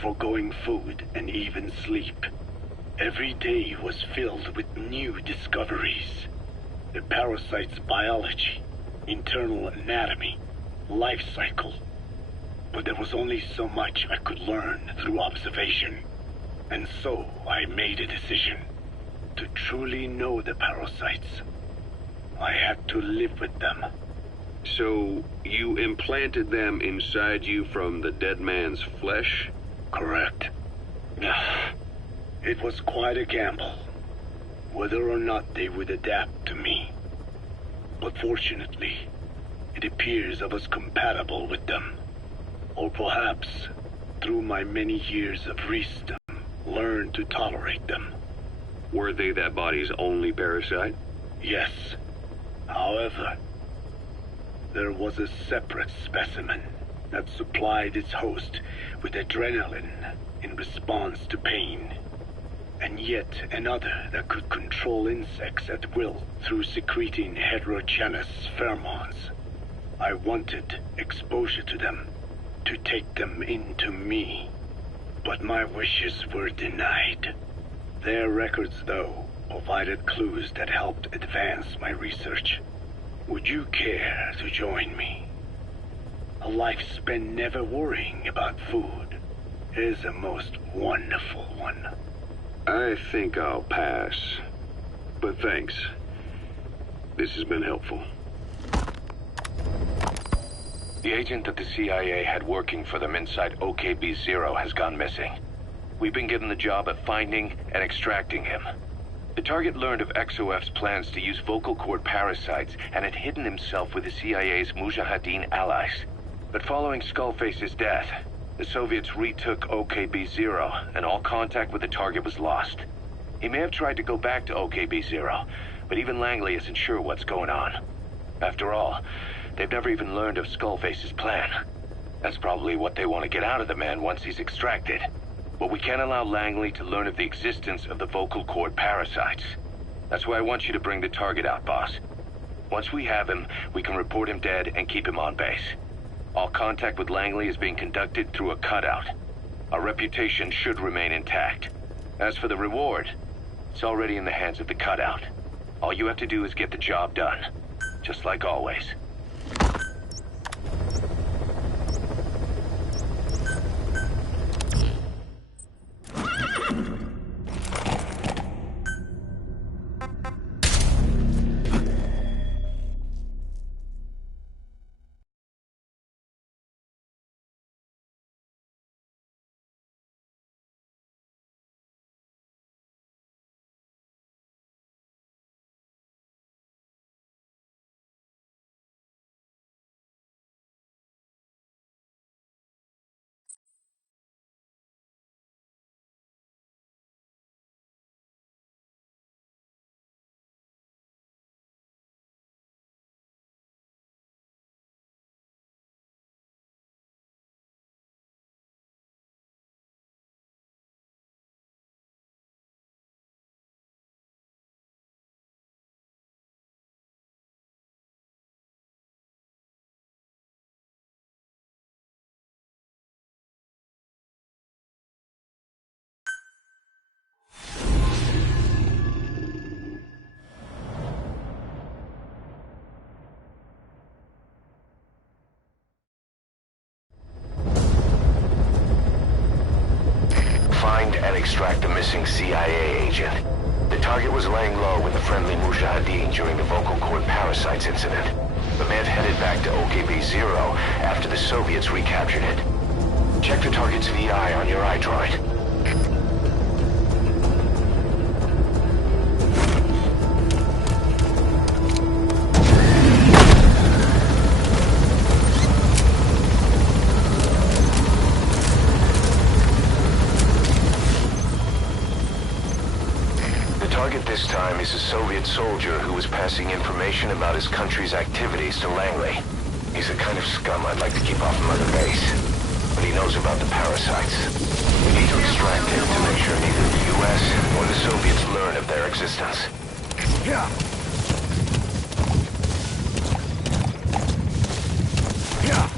forgoing food and even sleep. Every day was filled with new discoveries. The parasite's biology, internal anatomy, life cycle. But there was only so much I could learn through observation. And so I made a decision. To truly know the parasites, I had to live with them. So, you implanted them inside you from the dead man's flesh? Correct. It was quite a gamble, whether or not they would adapt to me. But fortunately, it appears I was compatible with them. Or perhaps, through my many years of wisdom, learned to tolerate them. Were they that body's only parasite? Yes. However, there was a separate specimen that supplied its host with adrenaline in response to pain, and yet another that could control insects at will through secreting heterogeneous pheromones. I wanted exposure to them, to take them into me, but my wishes were denied. Their records, though, provided clues that helped advance my research. Would you care to join me? A life spent never worrying about food is a most wonderful one. I think I'll pass. But thanks. This has been helpful. The agent that the CIA had working for them inside OKB-0 has gone missing. We've been given the job of finding and extracting him. The target learned of XOF's plans to use vocal cord parasites and had hidden himself with the CIA's Mujahideen allies. But following Skullface's death, the Soviets retook OKB-0 and all contact with the target was lost. He may have tried to go back to OKB-0, but even Langley isn't sure what's going on. After all, they've never even learned of Skullface's plan. That's probably what they want to get out of the man once he's extracted. But we can't allow Langley to learn of the existence of the vocal cord parasites. That's why I want you to bring the target out, boss. Once we have him, we can report him dead and keep him on base. All contact with Langley is being conducted through a cutout. Our reputation should remain intact. As for the reward, it's already in the hands of the cutout. All you have to do is get the job done. Just like always. Find and extract the missing CIA agent. The target was laying low with the friendly Mujahideen during the vocal cord parasites incident. The man headed back to OKB-0 after the Soviets recaptured it. Check the target's VI on your iDroid. This time is a Soviet soldier who was passing information about his country's activities to Langley. He's the kind of scum I'd like to keep off my base. But he knows about the parasites. We need to extract him to make sure neither the US or the Soviets learn of their existence. Yeah. Yeah.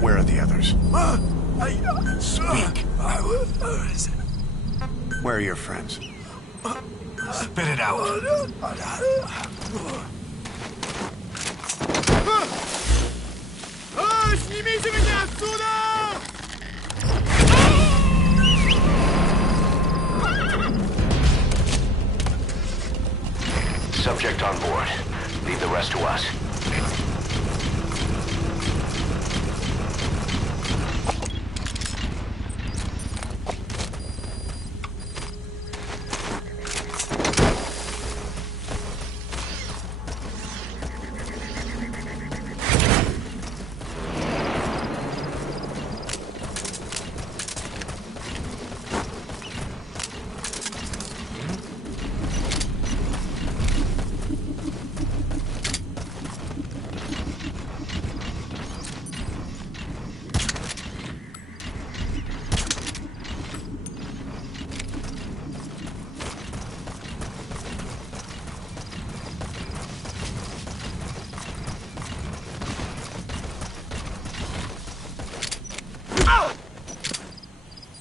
Where are the others? Speak. Where are your friends? Spit it out. Снимите меня отсюда! Subject on board. Leave the rest to us.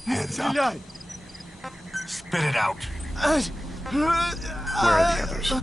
Hands up. Spit it out. Where are the others?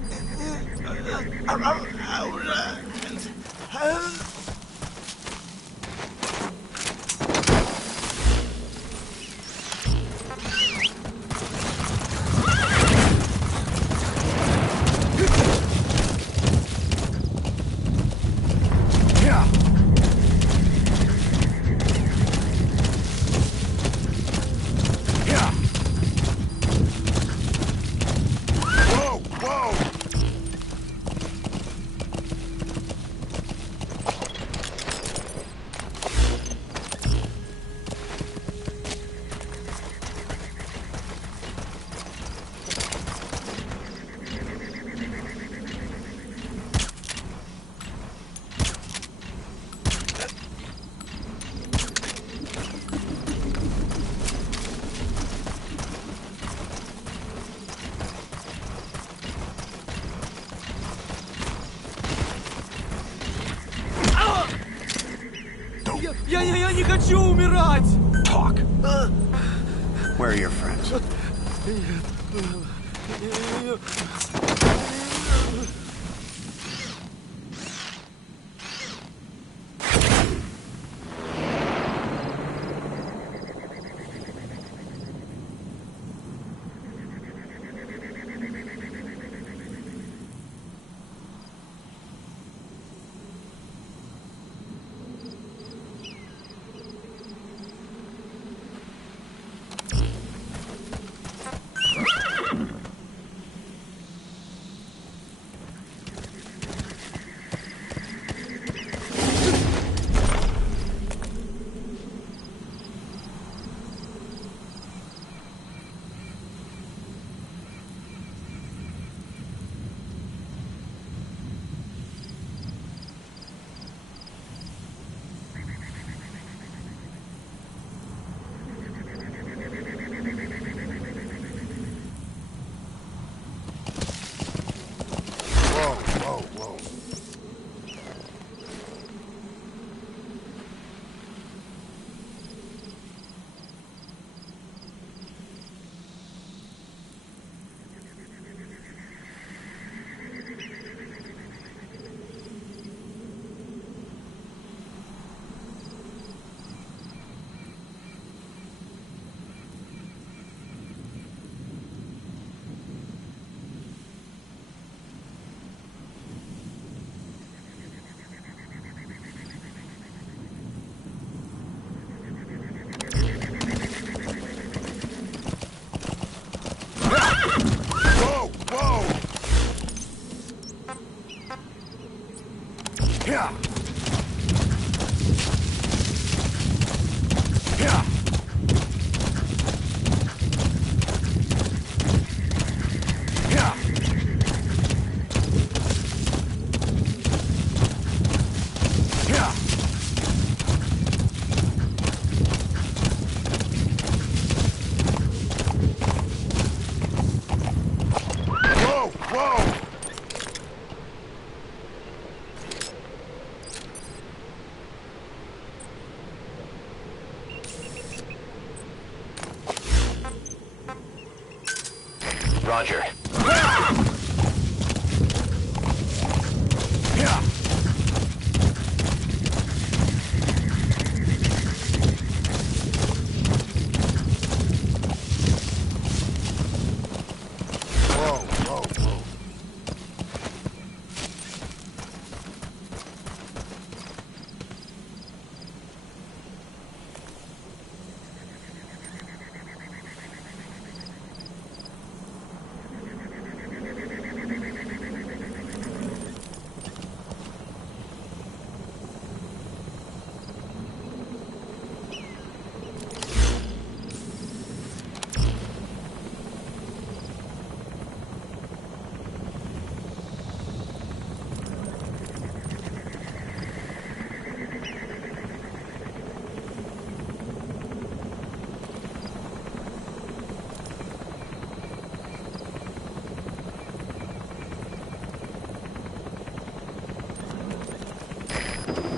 Я не хочу умирать! Talk. Where are your friends? Roger.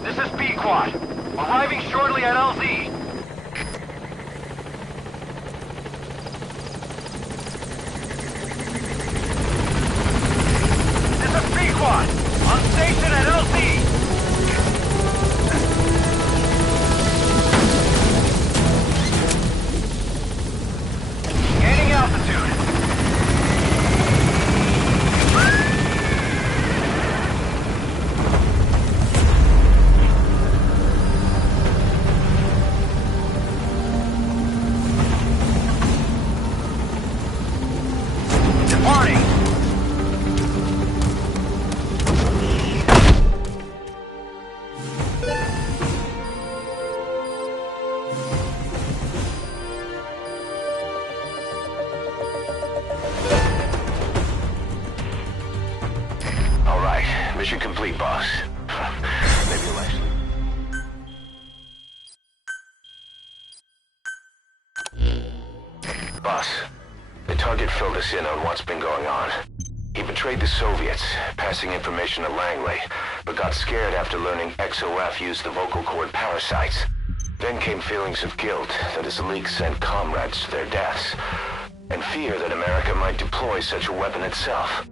This is B-Quad. Arriving shortly at LZ. This is B On station at LZ! Gaining altitude. Departing. All right, mission complete, boss. Maybe less. Boss, the target filled us in on what's been going on. He betrayed the Soviets, passing information to Langley, but got scared after learning XOF used the vocal cord parasites. Then came feelings of guilt that his leak sent comrades to their deaths, and fear that America might deploy such a weapon itself.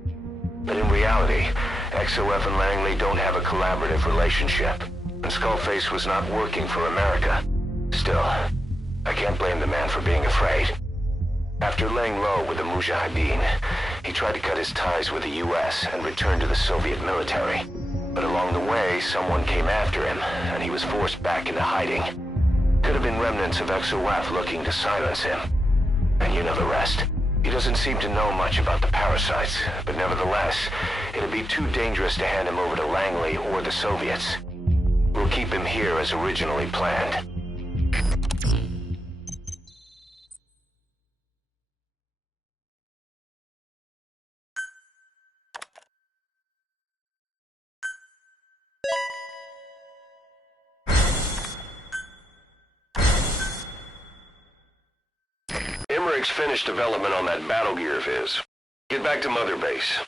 But in reality, XOF and Langley don't have a collaborative relationship, and Skullface was not working for America. Still, I can't blame the man for being afraid. After laying low with the Mujahideen, he tried to cut his ties with the US and return to the Soviet military. But along the way, someone came after him, and he was forced back into hiding. Could have been remnants of XOF looking to silence him. And you know the rest. He doesn't seem to know much about the parasites, but nevertheless, it'd be too dangerous to hand him over to Langley or the Soviets. We'll keep him here as originally planned. Emmerich's finished development on that battle gear of his. Get back to Mother Base.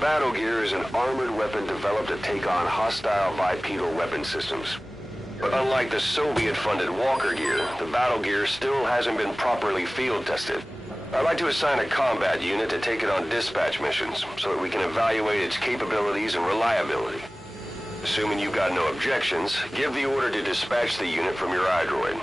Battle gear is an armored weapon developed to take on hostile bipedal weapon systems. But unlike the Soviet-funded Walker gear, the battle gear still hasn't been properly field tested. I'd like to assign a combat unit to take it on dispatch missions, so that we can evaluate its capabilities and reliability. Assuming you've got no objections, give the order to dispatch the unit from your iDroid.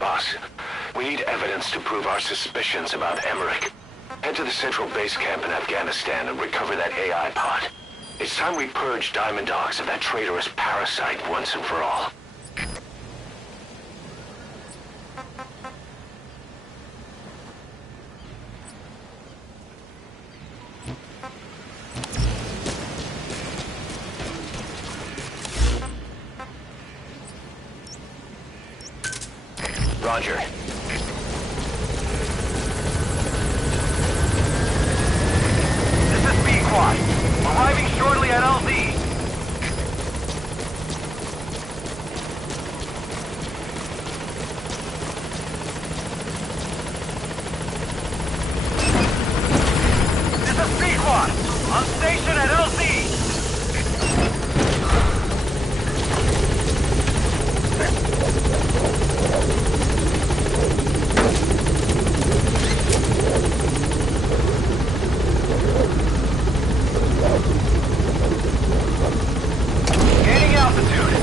Boss, we need evidence to prove our suspicions about Emmerich. Head to the central base camp in Afghanistan and recover that AI pod. It's time we purge Diamond Dogs of that traitorous parasite once and for all. Roger. This is B-Quad. Arriving shortly at LZ. This is B-Quad. On station at LZ. Gaining altitude.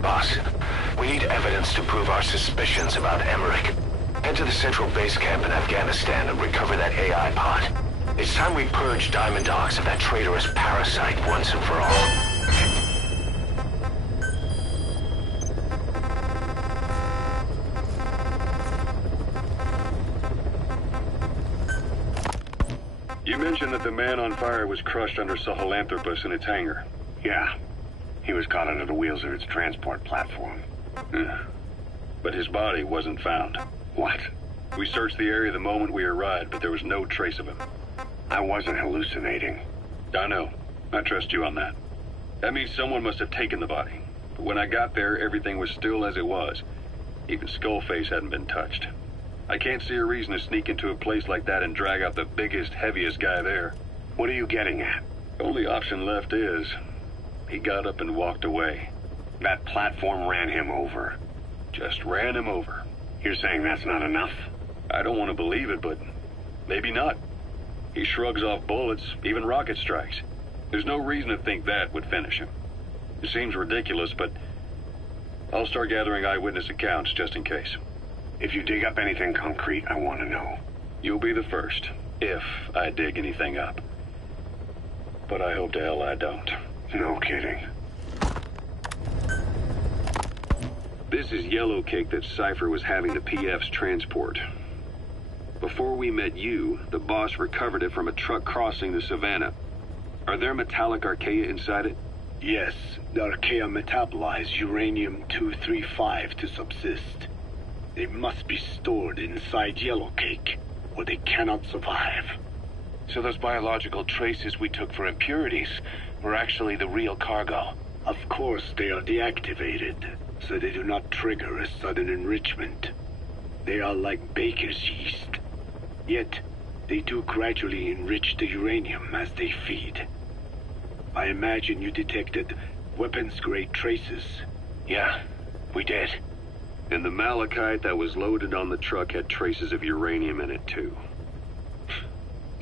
Boss, we need evidence to prove our suspicions about Emmerich. Head to the central base camp in Afghanistan and recover that AI pod. It's time we purge Diamond Dogs of that traitorous parasite once and for all. You mentioned that the man on fire was crushed under Sahelanthropus in its hangar. Yeah. He was caught under the wheels of its transport platform. But his body wasn't found. What? We searched the area the moment we arrived, but there was no trace of him. I wasn't hallucinating. I know. I trust you on that. That means someone must have taken the body. But when I got there, everything was still as it was. Even Skullface hadn't been touched. I can't see a reason to sneak into a place like that and drag out the biggest, heaviest guy there. What are you getting at? The only option left is... he got up and walked away. That platform ran him over. Just ran him over. You're saying that's not enough? I don't want to believe it, but maybe not. He shrugs off bullets, even rocket strikes. There's no reason to think that would finish him. It seems ridiculous, but I'll start gathering eyewitness accounts just in case. If you dig up anything concrete, I want to know. You'll be the first, if I dig anything up. But I hope to hell I don't. No kidding. This is yellow cake that Cypher was having the PF's transport. Before we met you, the boss recovered it from a truck crossing the savannah. Are there metallic archaea inside it? Yes, the archaea metabolize uranium-235 to subsist. They must be stored inside yellow cake, or they cannot survive. So those biological traces we took for impurities were actually the real cargo? Of course they are deactivated, so they do not trigger a sudden enrichment. They are like baker's yeast. Yet, they do gradually enrich the uranium as they feed. I imagine you detected weapons-grade traces. Yeah, we did. And the malachite that was loaded on the truck had traces of uranium in it, too.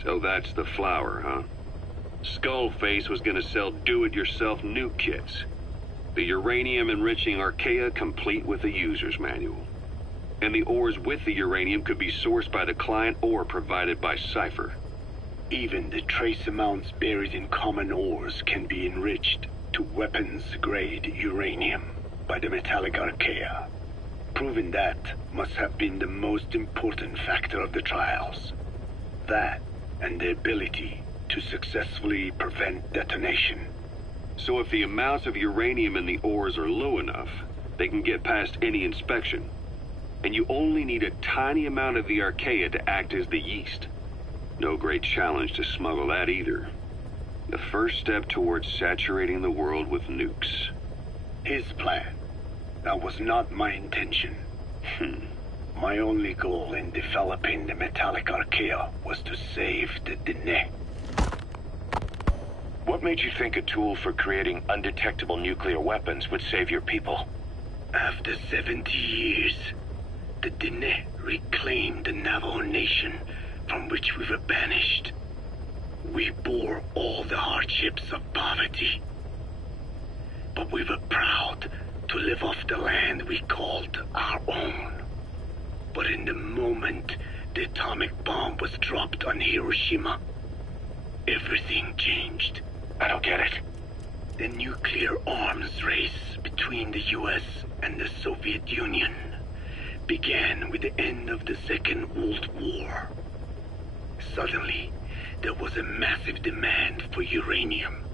So that's the flower, huh? Skullface was gonna sell do-it-yourself nuke kits. The uranium-enriching archaea complete with a user's manual. And the ores with the uranium could be sourced by the client or provided by Cypher. Even the trace amounts buried in common ores can be enriched to weapons-grade uranium by the metallic archaea. Proving that must have been the most important factor of the trials. That and the ability to successfully prevent detonation. So if the amounts of uranium in the ores are low enough, they can get past any inspection. And you only need a tiny amount of the archaea to act as the yeast. No great challenge to smuggle that either. The first step towards saturating the world with nukes. His plan. That was not my intention. My only goal in developing the metallic archaea was to save the Dene. What made you think a tool for creating undetectable nuclear weapons would save your people? After 70 years, the Diné reclaimed the Navajo nation from which we were banished. We bore all the hardships of poverty, but we were proud to live off the land we called our own. But in the moment the atomic bomb was dropped on Hiroshima, everything changed. I don't get it. The nuclear arms race between the US and the Soviet Union began with the end of the Second World War. Suddenly, there was a massive demand for uranium,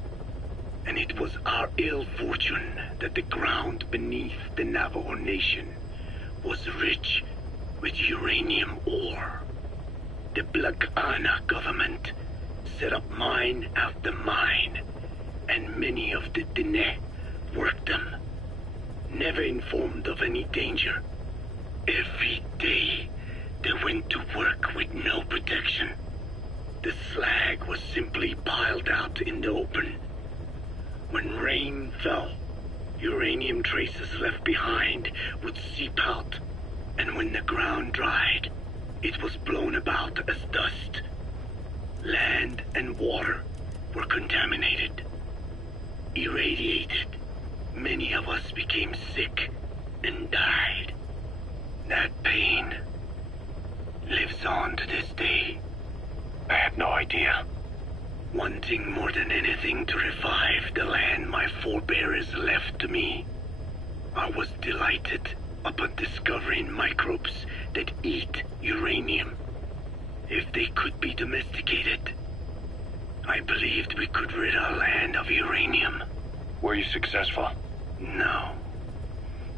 and it was our ill fortune that the ground beneath the Navajo Nation was rich with uranium ore. The Black Ana government set up mine after mine, and many of the Diné worked them, never informed of any danger. Every day, they went to work with no protection. The slag was simply piled out in the open. When rain fell, uranium traces left behind would seep out, and when the ground dried, it was blown about as dust. Land and water were contaminated, irradiated. Many of us became sick and died. That pain lives on to this day. I had no idea. Wanting more than anything to revive the land my forebears left to me, I was delighted upon discovering microbes that eat uranium. If they could be domesticated, I believed we could rid our land of uranium. Were you successful? No.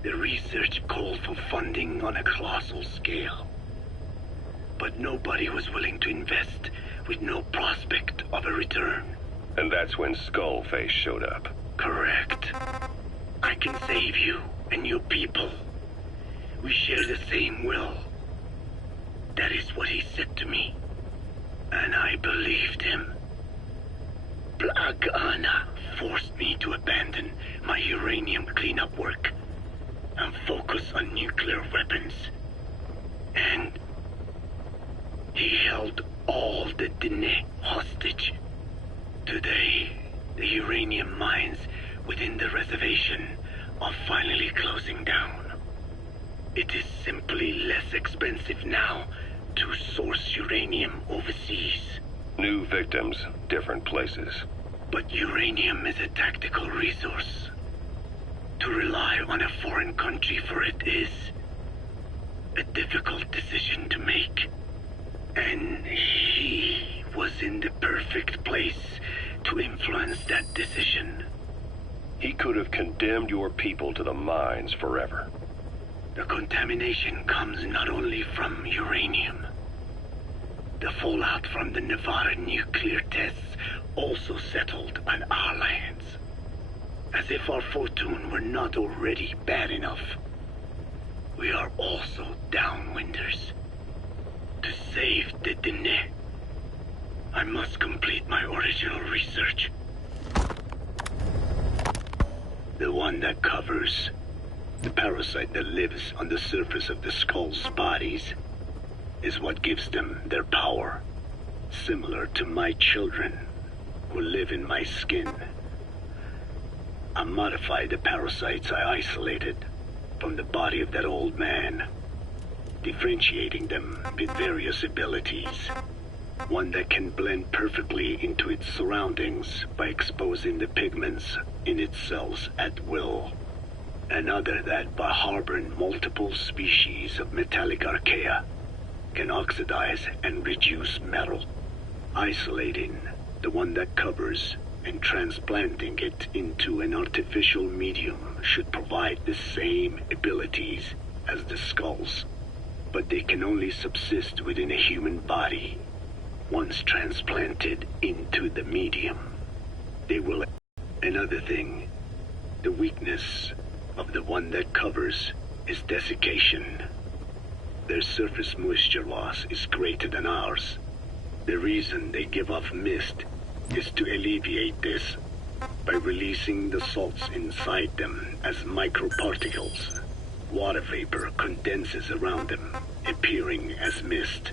The research called for funding on a colossal scale. But nobody was willing to invest with no prospect of a return. And that's when Skullface showed up. Correct. I can save you and your people. We share the same will. That is what he said to me, and I believed him. Black Ana forced me to abandon my uranium cleanup work and focus on nuclear weapons. And he held all the Diné hostage. Today, the uranium mines within the reservation are finally closing down. It is simply less expensive now to source uranium overseas. New victims, different places. But uranium is a tactical resource. To rely on a foreign country for it is a difficult decision to make. And he was in the perfect place to influence that decision. He could have condemned your people to the mines forever. The contamination comes not only from uranium. The fallout from the Nevada nuclear tests also settled on our lands. As if our fortune were not already bad enough, we are also downwinders. To save the Diné, I must complete my original research. The one that covers the parasite that lives on the surface of the skull's bodies is what gives them their power, similar to my children who live in my skin. I modified the parasites I isolated from the body of that old man, differentiating them with various abilities. One that can blend perfectly into its surroundings by exposing the pigments in its cells at will. Another that, by harboring multiple species of metallic archaea, can oxidize and reduce metal. Isolating the one that covers and transplanting it into an artificial medium should provide the same abilities as the skulls, but they can only subsist within a human body. Once transplanted into the medium, they will... Another thing, the weakness of the one that covers is desiccation. Their surface moisture loss is greater than ours. The reason they give off mist is to alleviate this by releasing the salts inside them as microparticles. water vapor condenses around them, appearing as mist.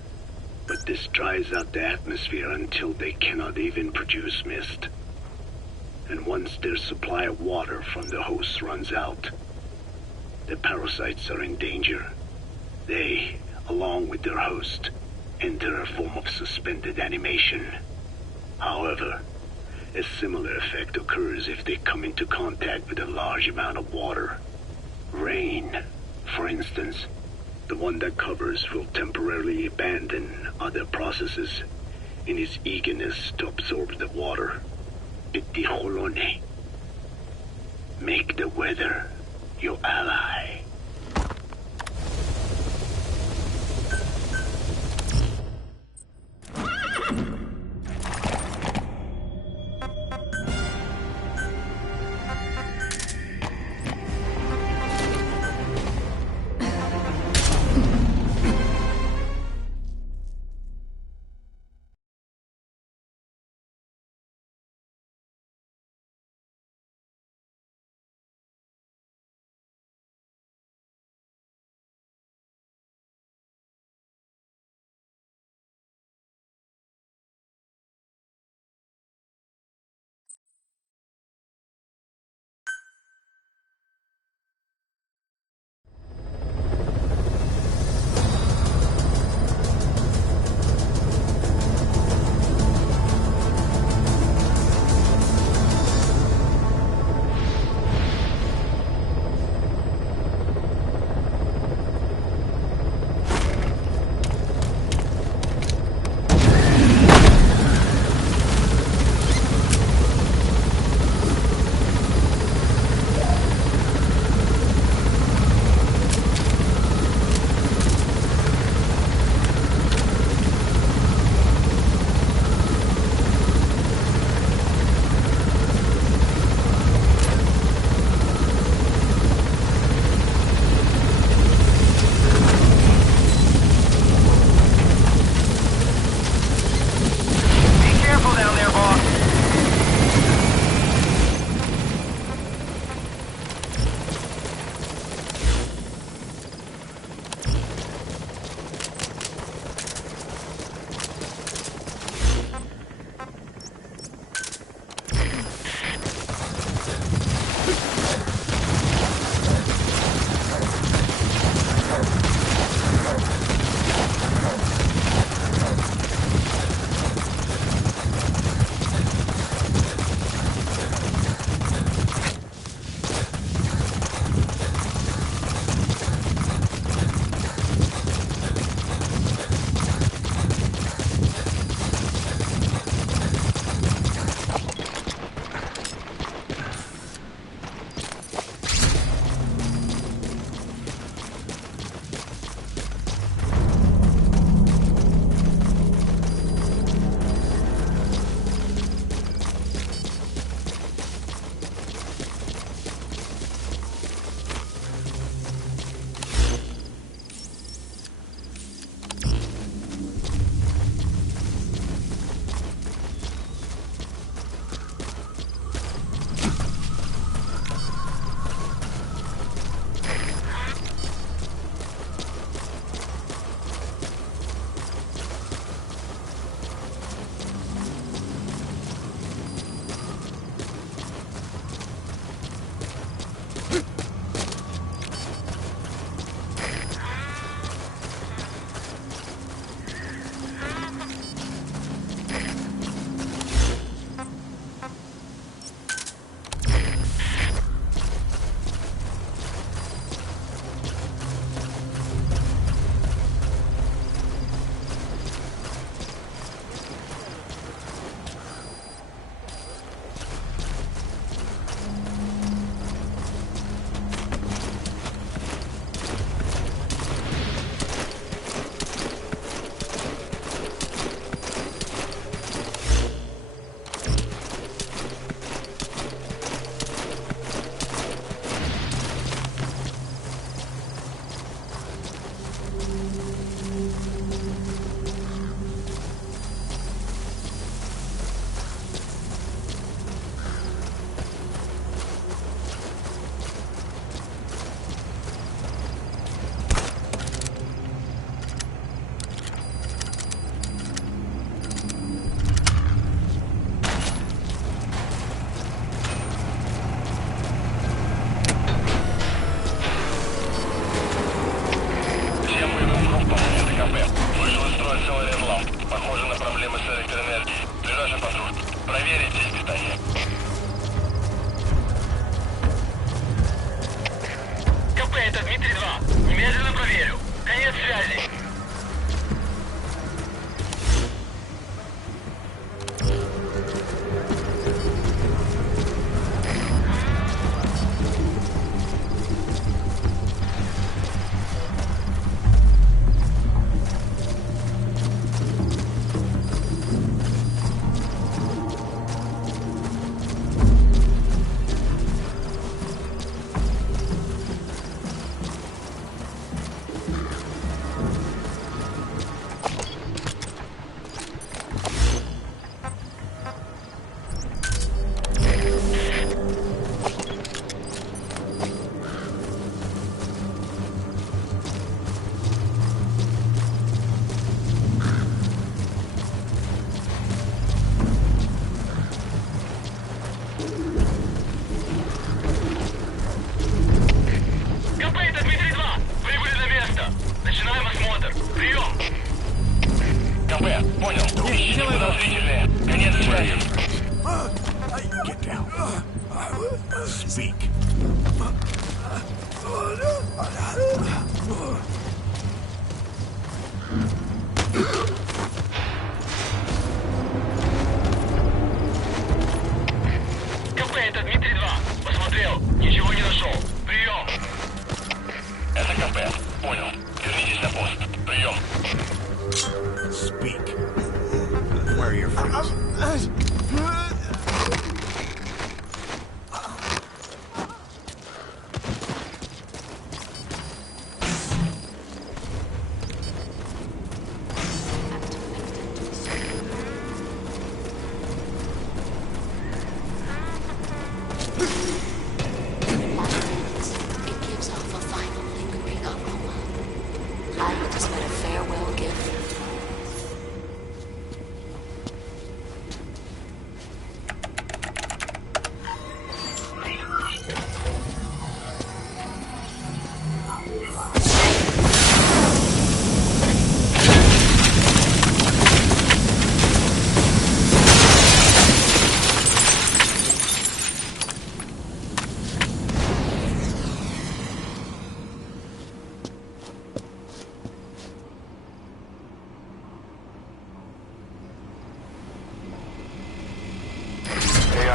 But this dries out the atmosphere until they cannot even produce mist. And once their supply of water from the host runs out, the parasites are in danger. They, along with their host, enter a form of suspended animation. However, a similar effect occurs if they come into contact with a large amount of water. Rain, for instance, the one that covers will temporarily abandon other processes in its eagerness to absorb the water. Pitijolone. Make the weather your ally.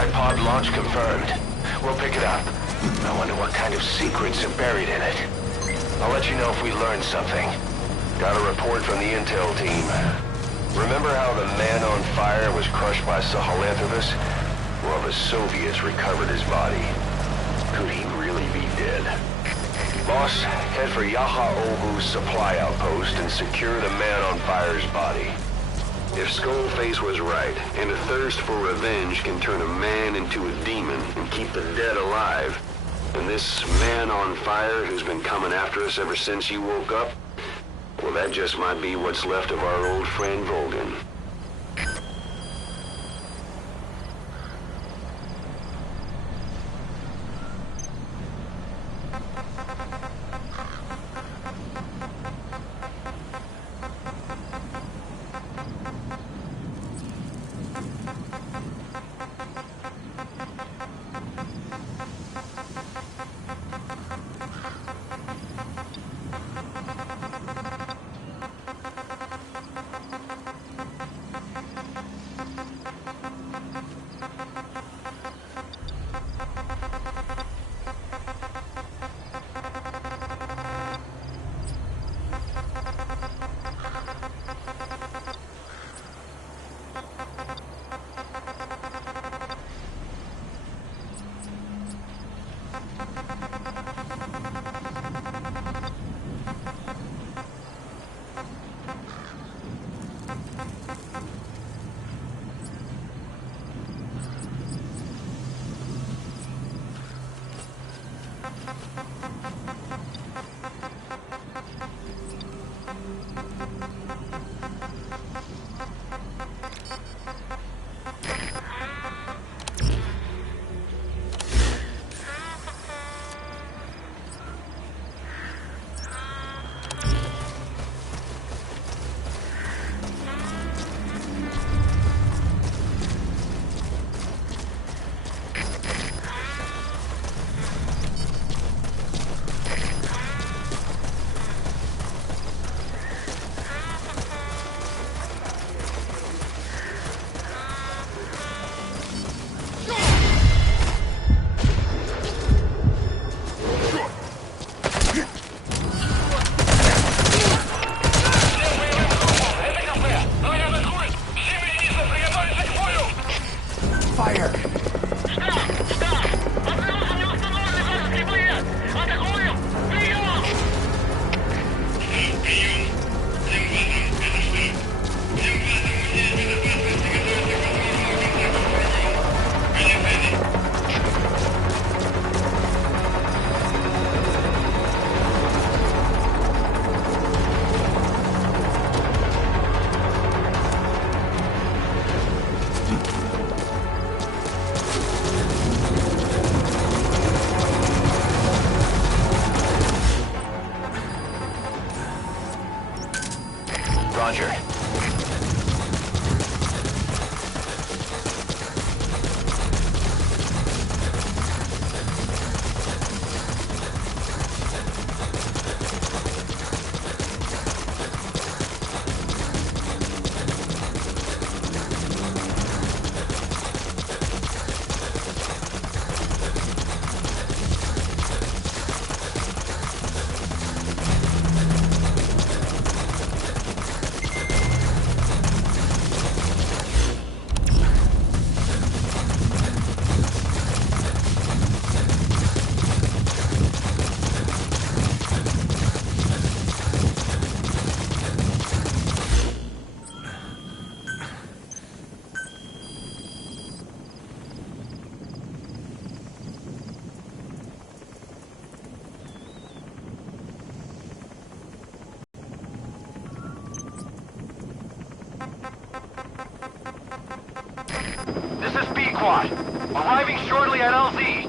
Tripod launch confirmed. We'll pick it up. I wonder what kind of secrets are buried in it. I'll let you know if we learn something. Got a report from the intel team. Remember how the man on fire was crushed by Sahelanthropus? Well, the Soviets recovered his body. Could he really be dead? Boss, head for Yaha Ohu's supply outpost and secure the man on fire's body. If Skullface was right, and a thirst for revenge can turn a man into a demon and keep the dead alive, and this man on fire who's been coming after us ever since you woke up, well, that just might be what's left of our old friend Volgin. Roger. This is B-Quad. Arriving shortly at LZ.